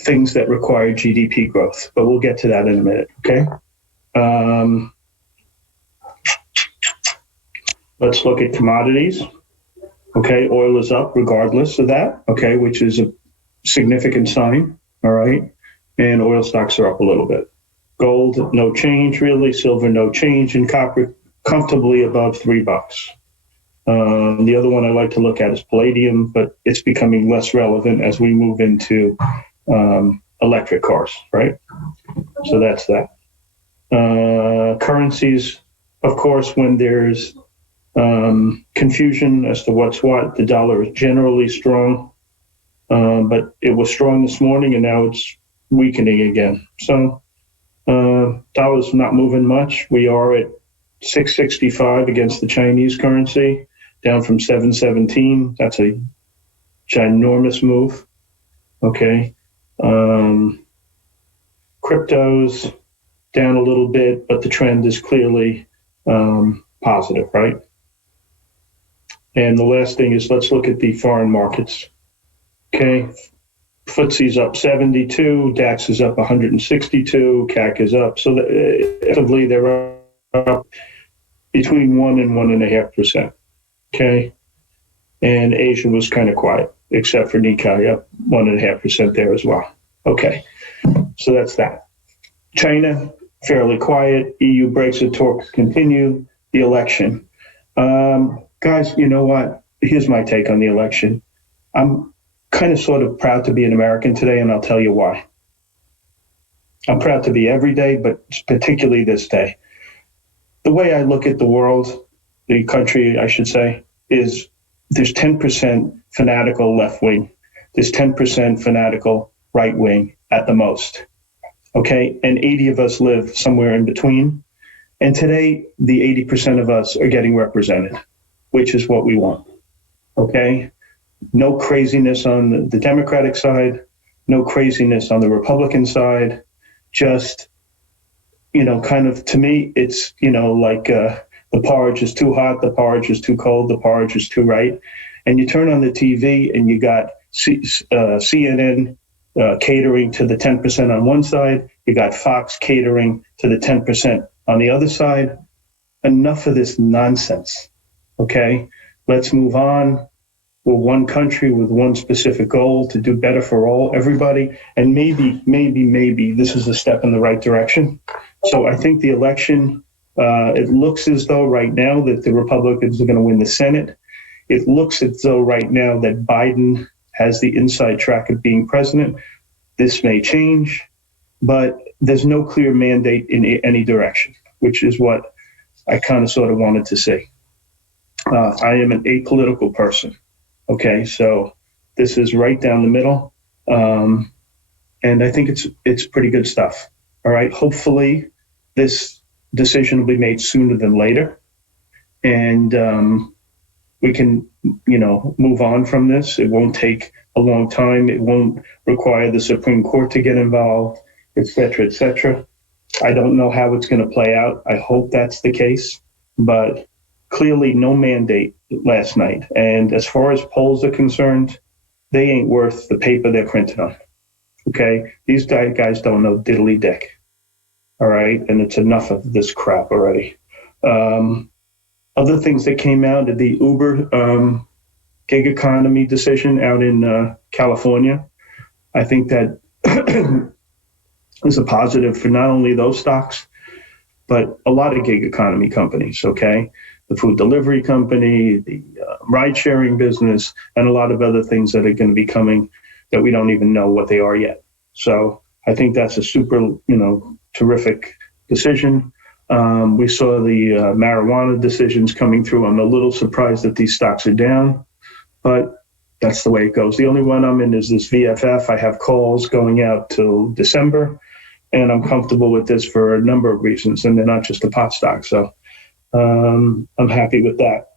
things that require GDP growth. But we'll get to that in a minute, okay? Let's look at commodities. Okay, oil is up regardless of that, okay, which is a significant sign, all right? And oil stocks are up a little bit. Gold, no change really. Silver, no change. And copper, comfortably above $3. The other one I like to look at is palladium, but it's becoming less relevant as we move into electric cars, right? So that's that. Currencies, of course, when there's confusion as to what's what, the dollar is generally strong, but it was strong this morning and now it's weakening again. So dollar's not moving much. We are at 665 against the Chinese currency, down from 717. That's a ginormous move. Okay. Cryptos down a little bit, but the trend is clearly positive, right? And the last thing is, let's look at the foreign markets. Okay. FTSE's up 72, DAX is up 162, CAC is up. So effectively, they're up between 1 and 1.5%. Okay. And Asia was kind of quiet, except for Nikkei, up 1.5% there as well. Okay. So that's that. China, fairly quiet. EU Brexit talks continue. The election. Guys, you know what? Here's my take on the election. I'm kind of sort of proud to be an American today, and I'll tell you why. I'm proud to be every day, but particularly this day. The way I look at the world, the country, I should say, is there's 10% fanatical left wing. There's 10% fanatical right wing at the most. Okay? And 80 of us live somewhere in between. And today, the 80% of us are getting represented, which is what we want. Okay? No craziness on the Democratic side, no craziness on the Republican side, just, kind of, to me, it's, like the porridge is too hot, the porridge is too cold, the porridge is too right. And you turn on the TV and you got CNN catering to the 10% on one side, you got Fox catering to the 10% on the other side. Enough of this nonsense, okay? Let's move on. We're one country with one specific goal to do better for everybody. And maybe this is a step in the right direction. So I think the election, it looks as though right now that the Republicans are going to win the Senate. It looks as though right now that Biden has the inside track of being president. This may change, but there's no clear mandate in any direction, which is what I kind of sort of wanted to see. I am an apolitical person. Okay, so this is right down the middle, and I think it's pretty good stuff. All right, hopefully this decision will be made sooner than later, and we can, move on from this. It won't take a long time. It won't require the Supreme Court to get involved, et cetera, et cetera. I don't know how it's going to play out. I hope that's the case, but clearly no mandate last night. And as far as polls are concerned, they ain't worth the paper they're printed on. Okay? These guys don't know diddly dick. All right? And it's enough of this crap already. Other things that came out of the Uber gig economy decision out in California, I think that is a positive for not only those stocks, but a lot of gig economy companies, okay? The food delivery company, the ride-sharing business, and a lot of other things that are going to be coming that we don't even know what they are yet. So I think that's a super, terrific decision. We saw the marijuana decisions coming through. I'm a little surprised that these stocks are down, but that's the way it goes. The only one I'm in is this VFF. I have calls going out till December, and I'm comfortable with this for a number of reasons, and they're not just a pot stock. So I'm happy with that.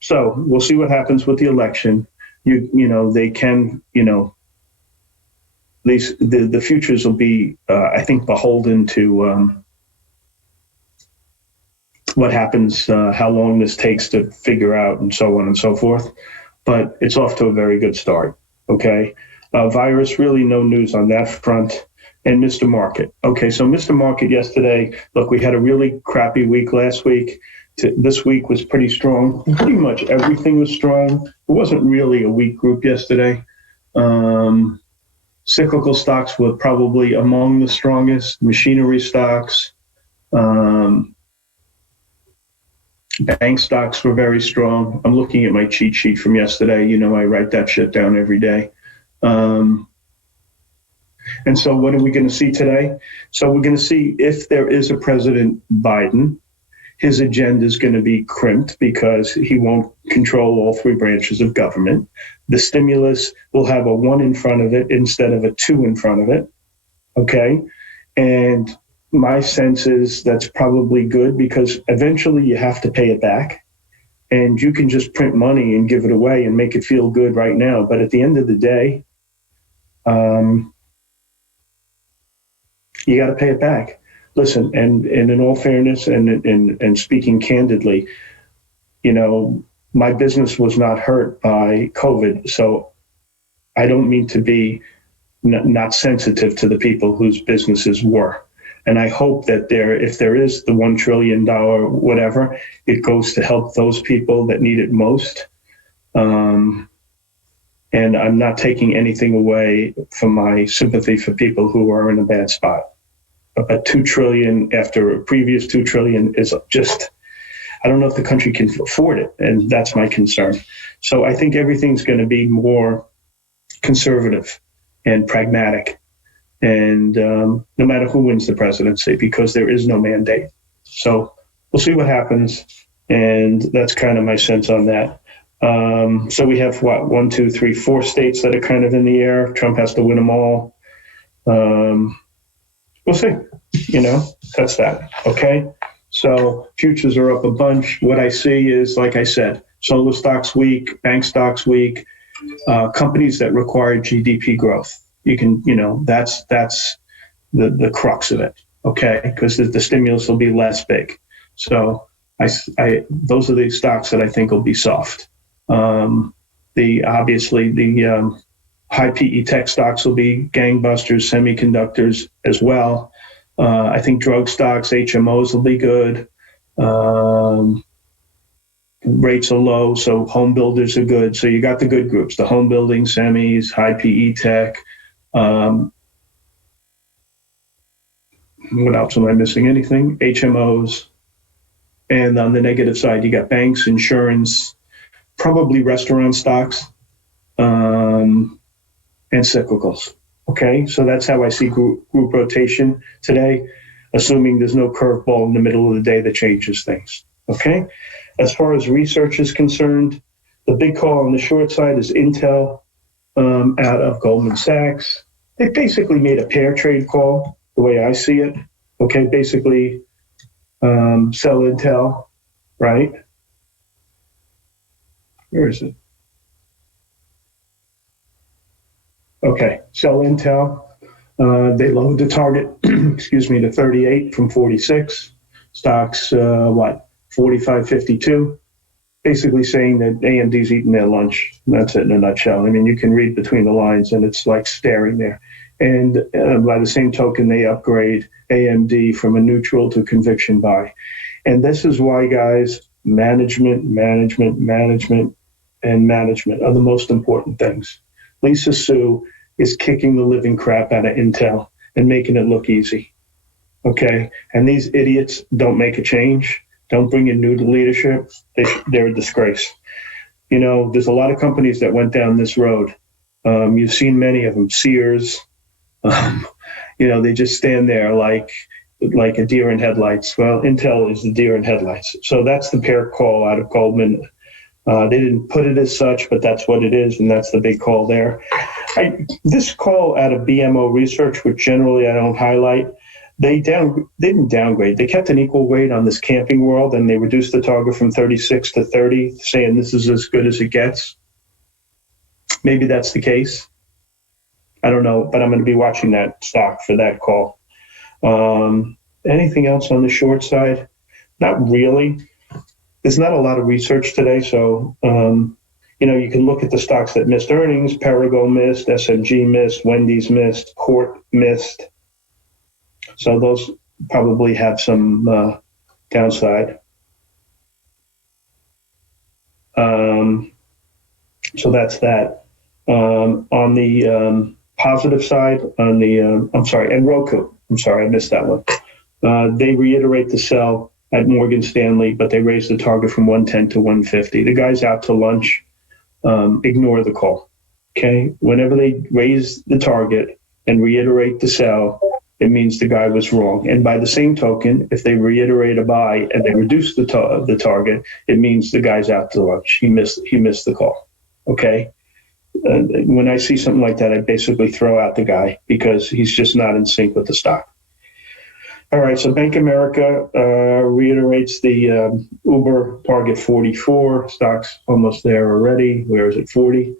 So we'll see what happens with the election. They can, the futures will be, I think, beholden to what happens, how long this takes to figure out, and so on and so forth. But it's off to a very good start. Okay. Virus, really no news on that front. And Mr. Market. Okay, so Mr. Market yesterday, look, we had a really crappy week last week. This week was pretty strong. Pretty much everything was strong. It wasn't really a weak group yesterday. Cyclical stocks were probably among the strongest. Machinery stocks, bank stocks were very strong. I'm looking at my cheat sheet from yesterday. You know, I write that shit down every day. And so what are we going to see today? So we're going to see if there is a President Biden, his agenda is going to be crimped because he won't control all three branches of government. The stimulus will have a 1 in front of it instead of a 2 in front of it. Okay. And my sense is that's probably good because eventually you have to pay it back. And you can just print money and give it away and make it feel good right now. But at the end of the day, you got to pay it back. Listen, and in all fairness and speaking candidly, you know, my business was not hurt by COVID. So I don't mean to be not sensitive to the people whose businesses were. And I hope that if there is the $1 trillion whatever, it goes to help those people that need it most. And I'm not taking anything away from my sympathy for people who are in a bad spot. But $2 trillion after a previous $2 trillion is just, I don't know if the country can afford it. And that's my concern. So I think everything's going to be more conservative and pragmatic. And no matter who wins the presidency, because there is no mandate. So we'll see what happens. And that's kind of my sense on that. So we have 4 states that are kind of in the air. Trump has to win them all. We'll see, you know, that's that. Okay. So futures are up a bunch. What I see is, like I said, solar stocks weak, bank stocks weak, companies that require GDP growth. You can, you know, that's the crux of it. Okay. Because the stimulus will be less big. So those are the stocks that I think will be soft. Obviously the high PE tech stocks will be gangbusters, semiconductors as well. I think drug stocks, HMOs will be good. Rates are low, so home builders are good. So you got the good groups, the home building, semis, high PE tech. What else am I missing? Anything? HMOs. And on the negative side, you got banks, insurance, probably restaurant stocks. And cyclicals. Okay, so that's how I see group rotation today, assuming there's no curveball in the middle of the day that changes things. Okay, as far as research is concerned, the big call on the short side is Intel out of Goldman Sachs. They basically made a pair trade call, the way I see it. Okay, basically sell Intel, right? Where is it? Okay, sell Intel. They lowered the target, to 38 from 46. Stocks, 45.52. Basically saying that AMD's eating their lunch. That's it in a nutshell. I mean, you can read between the lines and it's like staring there. And by the same token, they upgrade AMD from a neutral to conviction buy. And this is why, guys, management are the most important things. Lisa Su is kicking the living crap out of Intel and making it look easy. Okay? And these idiots don't make a change, don't bring in new leadership. They're a disgrace. You know, there's a lot of companies that went down this road. You've seen many of them, Sears. You know, they just stand there like a deer in headlights. Well, Intel is the deer in headlights. So that's the pair call out of Goldman. They didn't put it as such, but that's what it is, and that's the big call there. This call out of BMO Research, which generally I don't highlight, they didn't downgrade. They kept an equal weight on this camping world, and they reduced the target from 36 to 30, saying this is as good as it gets. Maybe that's the case. I don't know, but I'm going to be watching that stock for that call. Anything else on the short side? Not really. There's not a lot of research today, so you can look at the stocks that missed earnings. Perigo missed, SMG missed, Wendy's missed, Court missed. So those probably have some downside. So that's that. On the positive side, and Roku. I'm sorry, I missed that one. They reiterate the sell at Morgan Stanley, but they raised the target from 110 to 150. The guy's out to lunch. Ignore the call. Okay. Whenever they raise the target and reiterate the sell, it means the guy was wrong. And by the same token, if they reiterate a buy and they reduce the target, it means the guy's out to lunch. He missed the call. Okay. When I see something like that, I basically throw out the guy because he's just not in sync with the stock. All right, so Bank of America reiterates the Uber target 44. Stock's almost there already. Where is it? 40.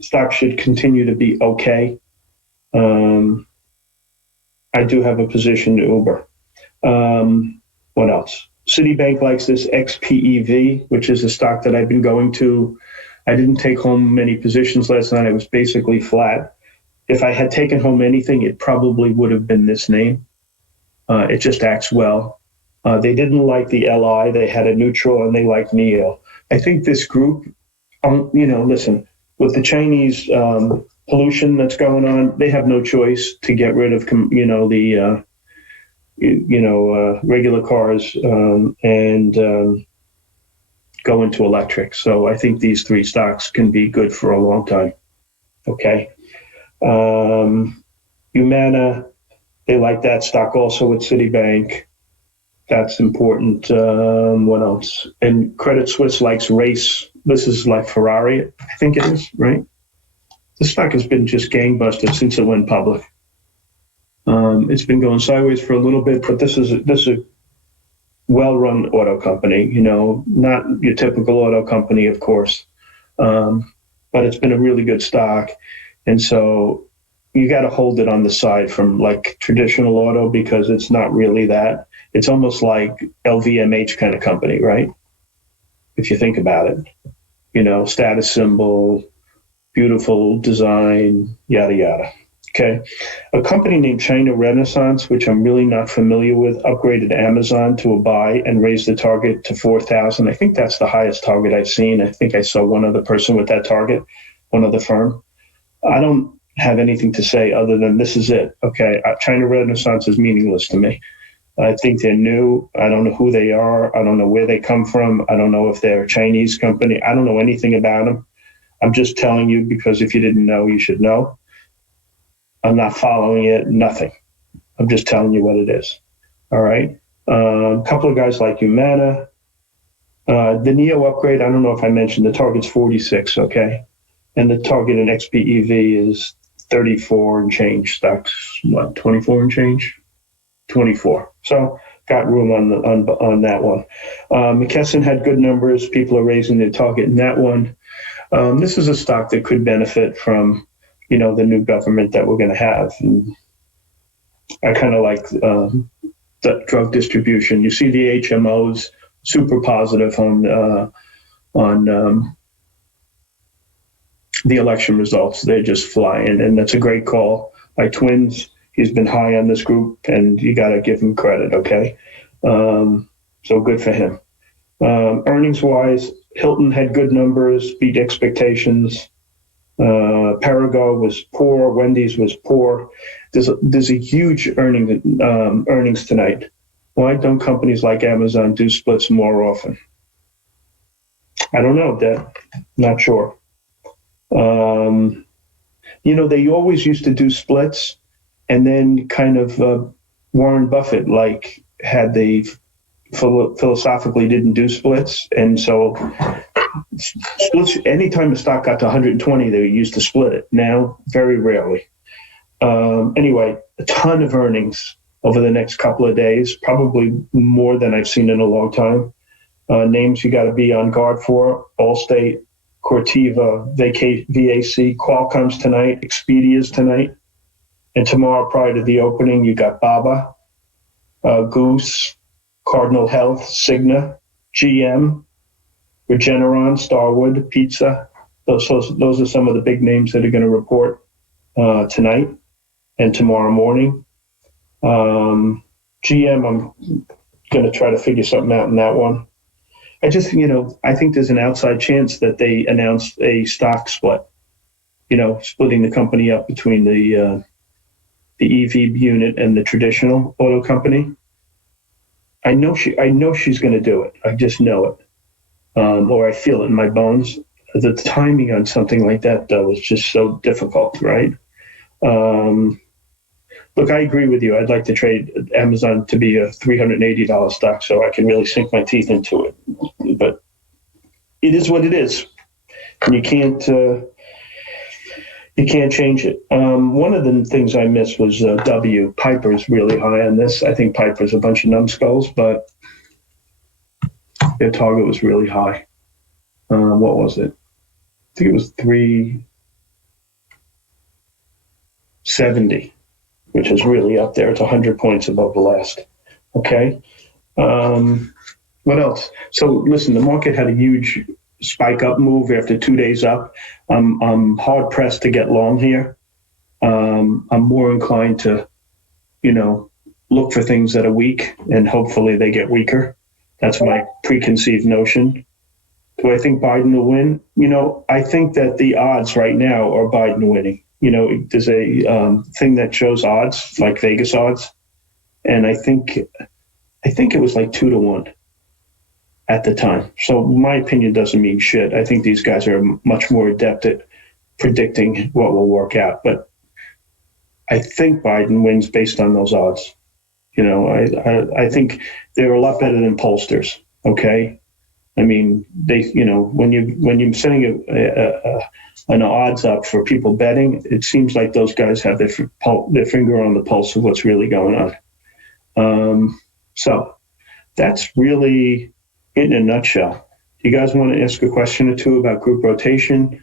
Stock should continue to be okay. I do have a position to Uber. What else? Citibank likes this XPEV, which is a stock that I've been going to. I didn't take home many positions last night. It was basically flat. If I had taken home anything, it probably would have been this name. It just acts well. They didn't like the LI. They had a neutral, and they like NEO. I think this group, listen, with the Chinese pollution that's going on, they have no choice to get rid of, regular cars and go into electric. So I think these three stocks can be good for a long time. Okay. Humana, they like that stock also with Citibank. That's important. What else? And Credit Suisse likes race. This is like Ferrari, I think it is, right? The stock has been just gangbusters since it went public. It's been going sideways for a little bit, but this is a well-run auto company, not your typical auto company, of course. But it's been a really good stock. And so you got to hold it on the side from like traditional auto because it's not really that. It's almost like LVMH kind of company, right? If you think about it, status symbol, beautiful design, yada, yada. Okay. A company named China Renaissance, which I'm really not familiar with, upgraded Amazon to a buy and raised the target to 4,000. I think that's the highest target I've seen. I think I saw one other person with that target, one other firm. I don't have anything to say other than this is it. Okay. China Renaissance is meaningless to me. I think they're new. I don't know who they are. I don't know where they come from. I don't know if they're a Chinese company. I don't know anything about them. I'm just telling you because if you didn't know, you should know. I'm not following it, nothing. I'm just telling you what it is. All right. A couple of guys like Humana. The NEO upgrade, I don't know if I mentioned, the target's 46, okay? And the target in XPEV is 34 and change. Stocks, 24 and change? 24. So got room on that one. McKesson had good numbers. People are raising their target in that one. This is a stock that could benefit from the new government that we're going to have. And I kind of like the drug distribution. You see the HMOs super positive on the election results. They're just flying, and that's a great call by Twins. He's been high on this group, and you got to give him credit, okay? So good for him. Earnings-wise, Hilton had good numbers, beat expectations. Perigo was poor. Wendy's was poor. There's a huge earnings tonight. Why don't companies like Amazon do splits more often? I don't know, Deb. Not sure. They always used to do splits, and then kind of Warren Buffett had the philosophically didn't do splits, and so splits. Anytime the stock got to 120, they used to split it. Now, very rarely. Anyway, a ton of earnings over the next couple of days, probably more than I've seen in a long time. Names you got to be on guard for: Allstate, Corteva, VAC, Qualcomm's tonight, Expedia's tonight, and tomorrow prior to the opening, you got Baba, Goose, Cardinal Health, Cigna, GM, Regeneron, Starwood, Pizza. Those are some of the big names that are going to report tonight and tomorrow morning. GM, I'm going to try to figure something out in that one. I think there's an outside chance that they announced a stock split, splitting the company up between the EV unit and the traditional auto company. I know she's going to do it. I just know it. Or I feel it in my bones. The timing on something like that, though, is just so difficult, right? Look, I agree with you. I'd like to trade Amazon to be a $380 stock so I can really sink my teeth into it. But it is what it is. And you can't change it. One of the things I missed was W. Piper's really high on this. I think Piper's a bunch of numbskulls, but their target was really high. What was it? I think it was 370, which is really up there. It's 100 points above the last. Okay. What else? So listen, the market had a huge spike up move after 2 days up. I'm hard pressed to get long here. I'm more inclined to, look for things that are weak and hopefully they get weaker. That's my preconceived notion. Do I think Biden will win? I think that the odds right now are Biden winning. There's a thing that shows odds, like Vegas odds, and I think it was like 2-1 at the time. So my opinion doesn't mean shit. I think these guys are much more adept at predicting what will work out. But I think Biden wins based on those odds. I think they're a lot better than pollsters. Okay. I mean, when you're setting an odds up for people betting, it seems like those guys have their finger on the pulse of what's really going on. So that's really it in a nutshell. You guys want to ask a question or two about group rotation?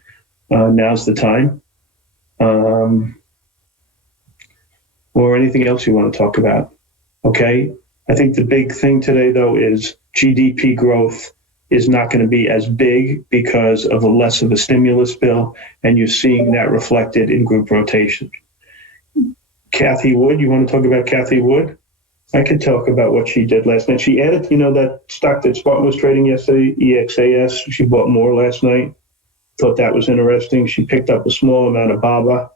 Now's the time. Or anything else you want to talk about? Okay. I think the big thing today, though, is GDP growth is not going to be as big because of less of a stimulus bill, and you're seeing that reflected in group rotation. Kathy Wood, you want to talk about Kathy Wood? I could talk about what she did last night. She added, that stock that Spartan was trading yesterday, EXAS. She bought more last night. Thought that was interesting. She picked up a small amount of BABA,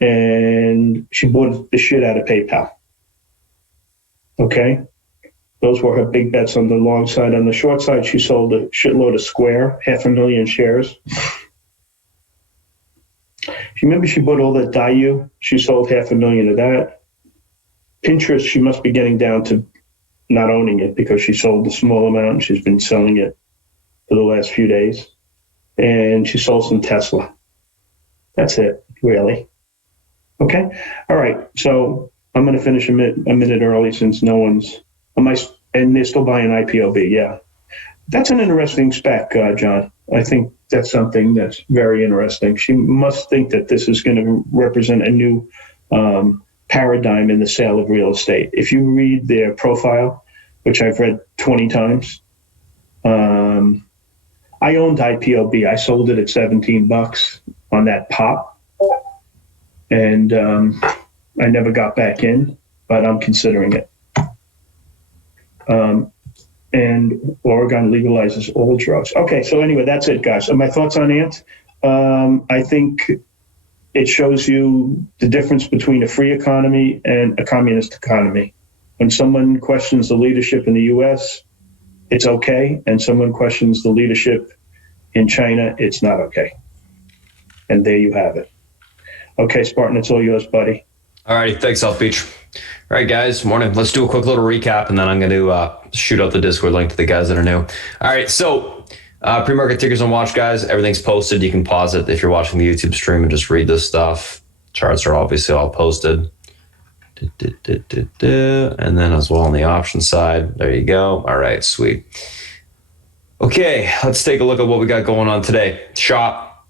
and she bought the shit out of PayPal. Okay? Those were her big bets on the long side. On the short side, she sold a shitload of Square, 500,000 shares. You remember she bought all that Dayu? She sold 500,000 of that. Pinterest, she must be getting down to not owning it because she sold a small amount and she's been selling it for the last few days. And she sold some Tesla. That's it, really. Okay? All right. So I'm going to finish a minute early since no one's... And they're still buying IPOB, yeah. That's an interesting spec, John. I think that's something that's very interesting. She must think that this is going to represent a new paradigm in the sale of real estate. If you read their profile, which I've read 20 times, I owned IPOB. I sold it at $17 on that pop, and I never got back in, but I'm considering it. And Oregon legalizes all drugs. Okay, so anyway, that's it, guys. So my thoughts on Ant. I think it shows you the difference between a free economy and a communist economy. When someone questions the leadership in the U.S., it's okay. And someone questions the leadership in China, it's not okay. And there you have it. Okay, Spartan, it's all yours, buddy. All righty. Thanks, South Beach. All right, guys. Morning. Let's do a quick little recap, and then I'm going to shoot out the Discord link to the guys that are new. All right. So pre-market tickers on watch, guys. Everything's posted. You can pause it if you're watching the YouTube stream and just read this stuff. Charts are obviously all posted. And then as well on the option side. There you go. All right. Sweet. Okay. Let's take a look at what we got going on today. Shop,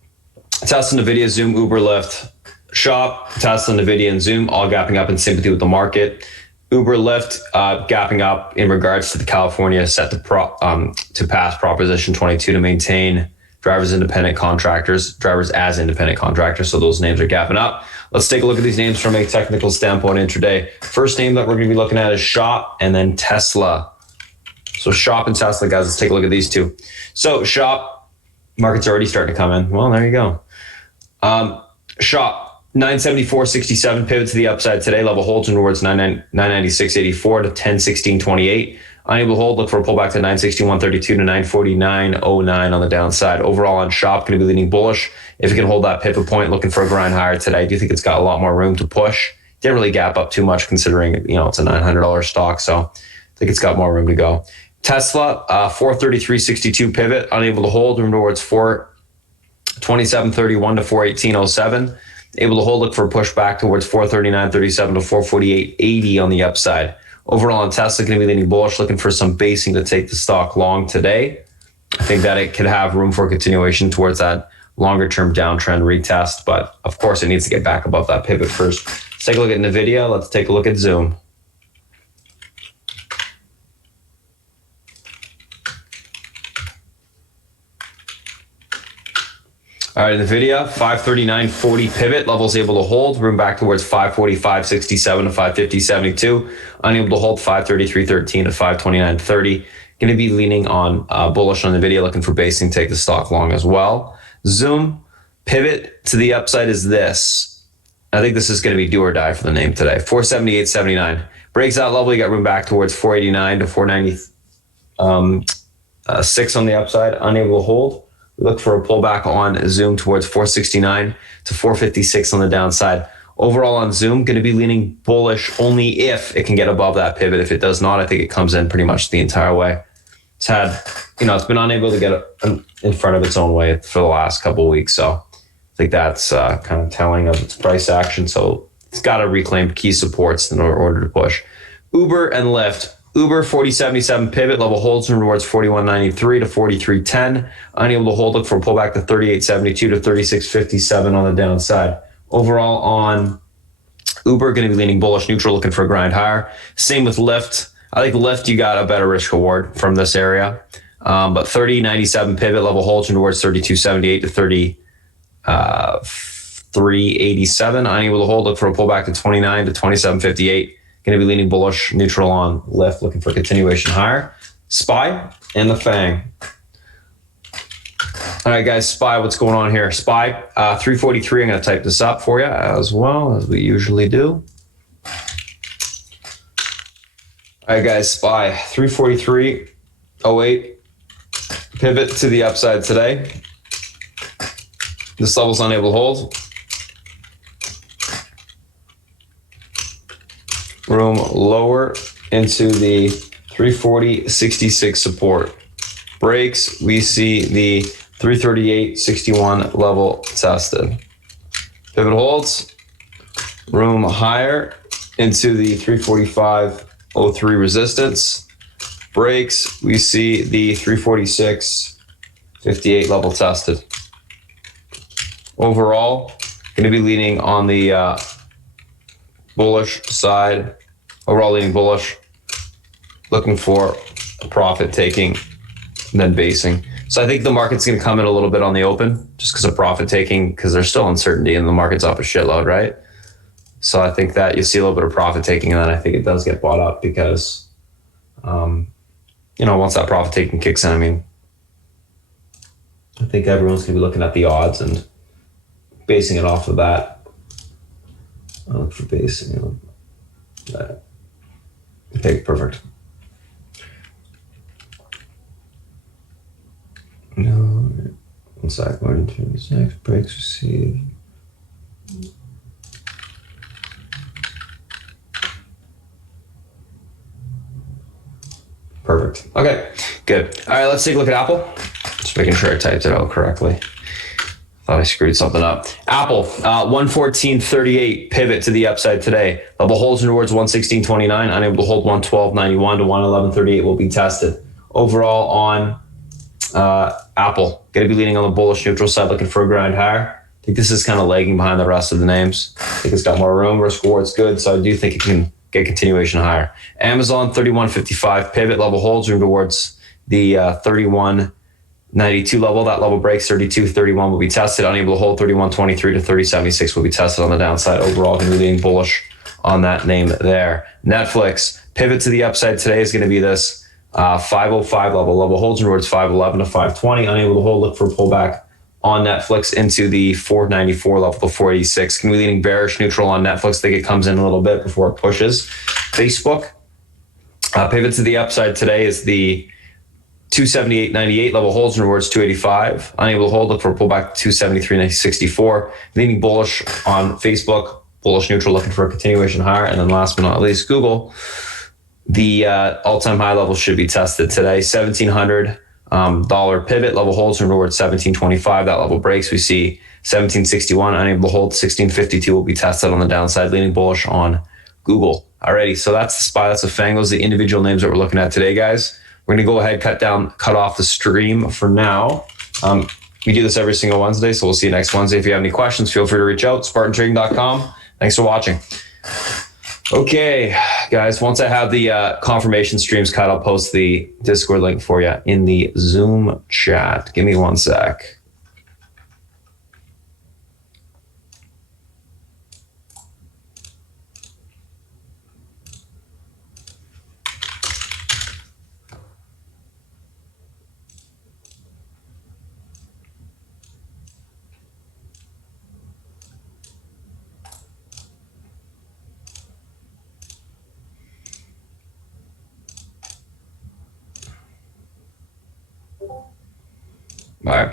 Tesla, NVIDIA, Zoom, Uber, Lyft. Shop, Tesla, NVIDIA, and Zoom all gapping up in sympathy with the market. Uber, Lyft, gapping up in regards to the California set to pass Proposition 22 to maintain drivers as independent contractors. So those names are gapping up. Let's take a look at these names from a technical standpoint intraday. First name that we're going to be looking at is Shop and then Tesla. So Shop and Tesla, guys, let's take a look at these two. So Shop, market's already starting to come in. Well, there you go. Shop. 974.67 pivot to the upside today. Level holds towards 996.84 to 1016.28. Unable to hold, look for a pullback to 961.32 to 949.09 on the downside. Overall on Shop, going to be leaning bullish. If it can hold that pivot point, looking for a grind higher today. I do think it's got a lot more room to push. Didn't really gap up too much considering, it's a $900 stock. So I think it's got more room to go. Tesla, 433.62 pivot, unable to hold, room towards 427.31 to 418.07. Able to hold, look for a push back towards 439.37 to 448.80 on the upside. Overall on Tesla, going to be leaning bullish, looking for some basing to take the stock long today. I think that it could have room for continuation towards that longer term downtrend retest, but of course it needs to get back above that pivot first. Let's take a look at NVIDIA. Let's take a look at Zoom. All right, NVIDIA, 539.40 pivot, levels able to hold, room back towards 545.67 to 550.72, unable to hold 533.13 to 529.30. Going to be leaning on bullish on NVIDIA, looking for basing, take the stock long as well. Zoom, pivot to the upside is this. I think this is going to be do or die for the name today. 478.79. Breaks that level, you got room back towards 489 to 496 on the upside, unable to hold. Look for a pullback on Zoom towards 469 to 456 on the downside. Overall on Zoom, going to be leaning bullish only if it can get above that pivot. If it does not, I think it comes in pretty much the entire way. It's had, it's been unable to get in front of its own way for the last couple of weeks. So I think that's kind of telling of its price action. So it's got to reclaim key supports in order to push. Uber and Lyft. Uber 40.77 pivot, level holds towards 41.93 to 43.10. Unable to hold, look for a pullback to 38.72 to 36.57 on the downside. Overall on Uber, going to be leaning bullish, neutral, looking for a grind higher. Same with Lyft. I think Lyft, you got a better risk reward from this area. But 30.97 pivot, level holds towards 32.78 to 33.87. Unable to hold, look for a pullback to 29 to 27.58. Going to be leaning bullish, neutral on Lyft, looking for continuation higher. SPY and the FANG. All right, guys, SPY, what's going on here? SPY, 343. I'm going to type this up for you as well as we usually do. All right, guys, SPY, 343.08. Pivot to the upside today. This level's unable to hold. Room lower into the 340.66 support. Breaks, we see the 338.61 level tested. Pivot holds, room higher into the 345.03 resistance. Breaks, we see the 346.58 level tested. Overall, going to be leaning on the bullish side, overall leaning bullish, looking for a profit taking, and then basing. So I think the market's going to come in a little bit on the open just because of profit taking, because there's still uncertainty and the market's up a shitload, right? So I think that you see a little bit of profit taking, and then I think it does get bought up because, once that profit taking kicks in, I think everyone's going to be looking at the odds and basing it off of that. I look for basing. Okay, perfect. No, one sec. 126 breaks received. Perfect. Okay, good. All right, let's take a look at Apple. Just making sure I typed it out correctly. Thought I screwed something up. Apple, 114.38 pivot to the upside today. Level holds towards 116.29, unable to hold 112.91 to 111.38 will be tested. Overall on Apple, going to be leaning on the bullish neutral side, looking for a grind higher. I think this is kind of lagging behind the rest of the names. I think it's got more room. Risk reward's good, so I do think it can get continuation higher. Amazon 31.55 pivot level holds moving towards the 31.92 level. That level breaks 32.31 will be tested. Unable to hold 31.23 to 30.76 will be tested on the downside. Overall, going to be leaning bullish on that name there. Netflix pivot to the upside today is going to be this 505 level holds towards 511 to 520. Unable to hold, look for a pullback on Netflix into the 494 level to 486. Can be leaning bearish neutral on Netflix. Think it comes in a little bit before it pushes. Facebook pivot to the upside today is the 278.98 level holds towards 285. Unable to hold, look for a pullback to 273.64. Leaning bullish on Facebook, bullish neutral, looking for a continuation higher. And then last but not least, Google. The all-time high level should be tested today. $1,700 pivot level holds towards 1725. That level breaks. We see 1761 unable to hold. 1652 will be tested on the downside, leaning bullish on Google. Alrighty, so that's the SPY. That's the FANG. Those are the individual names that we're looking at today, guys. We're going to go ahead, cut off the stream for now. We do this every single Wednesday, so we'll see you next Wednesday. If you have any questions, feel free to reach out. SpartanTrading.com. Thanks for watching. Okay, guys, once I have the confirmation streams cut, I'll post the Discord link for you in the Zoom chat. Give me one sec. All right.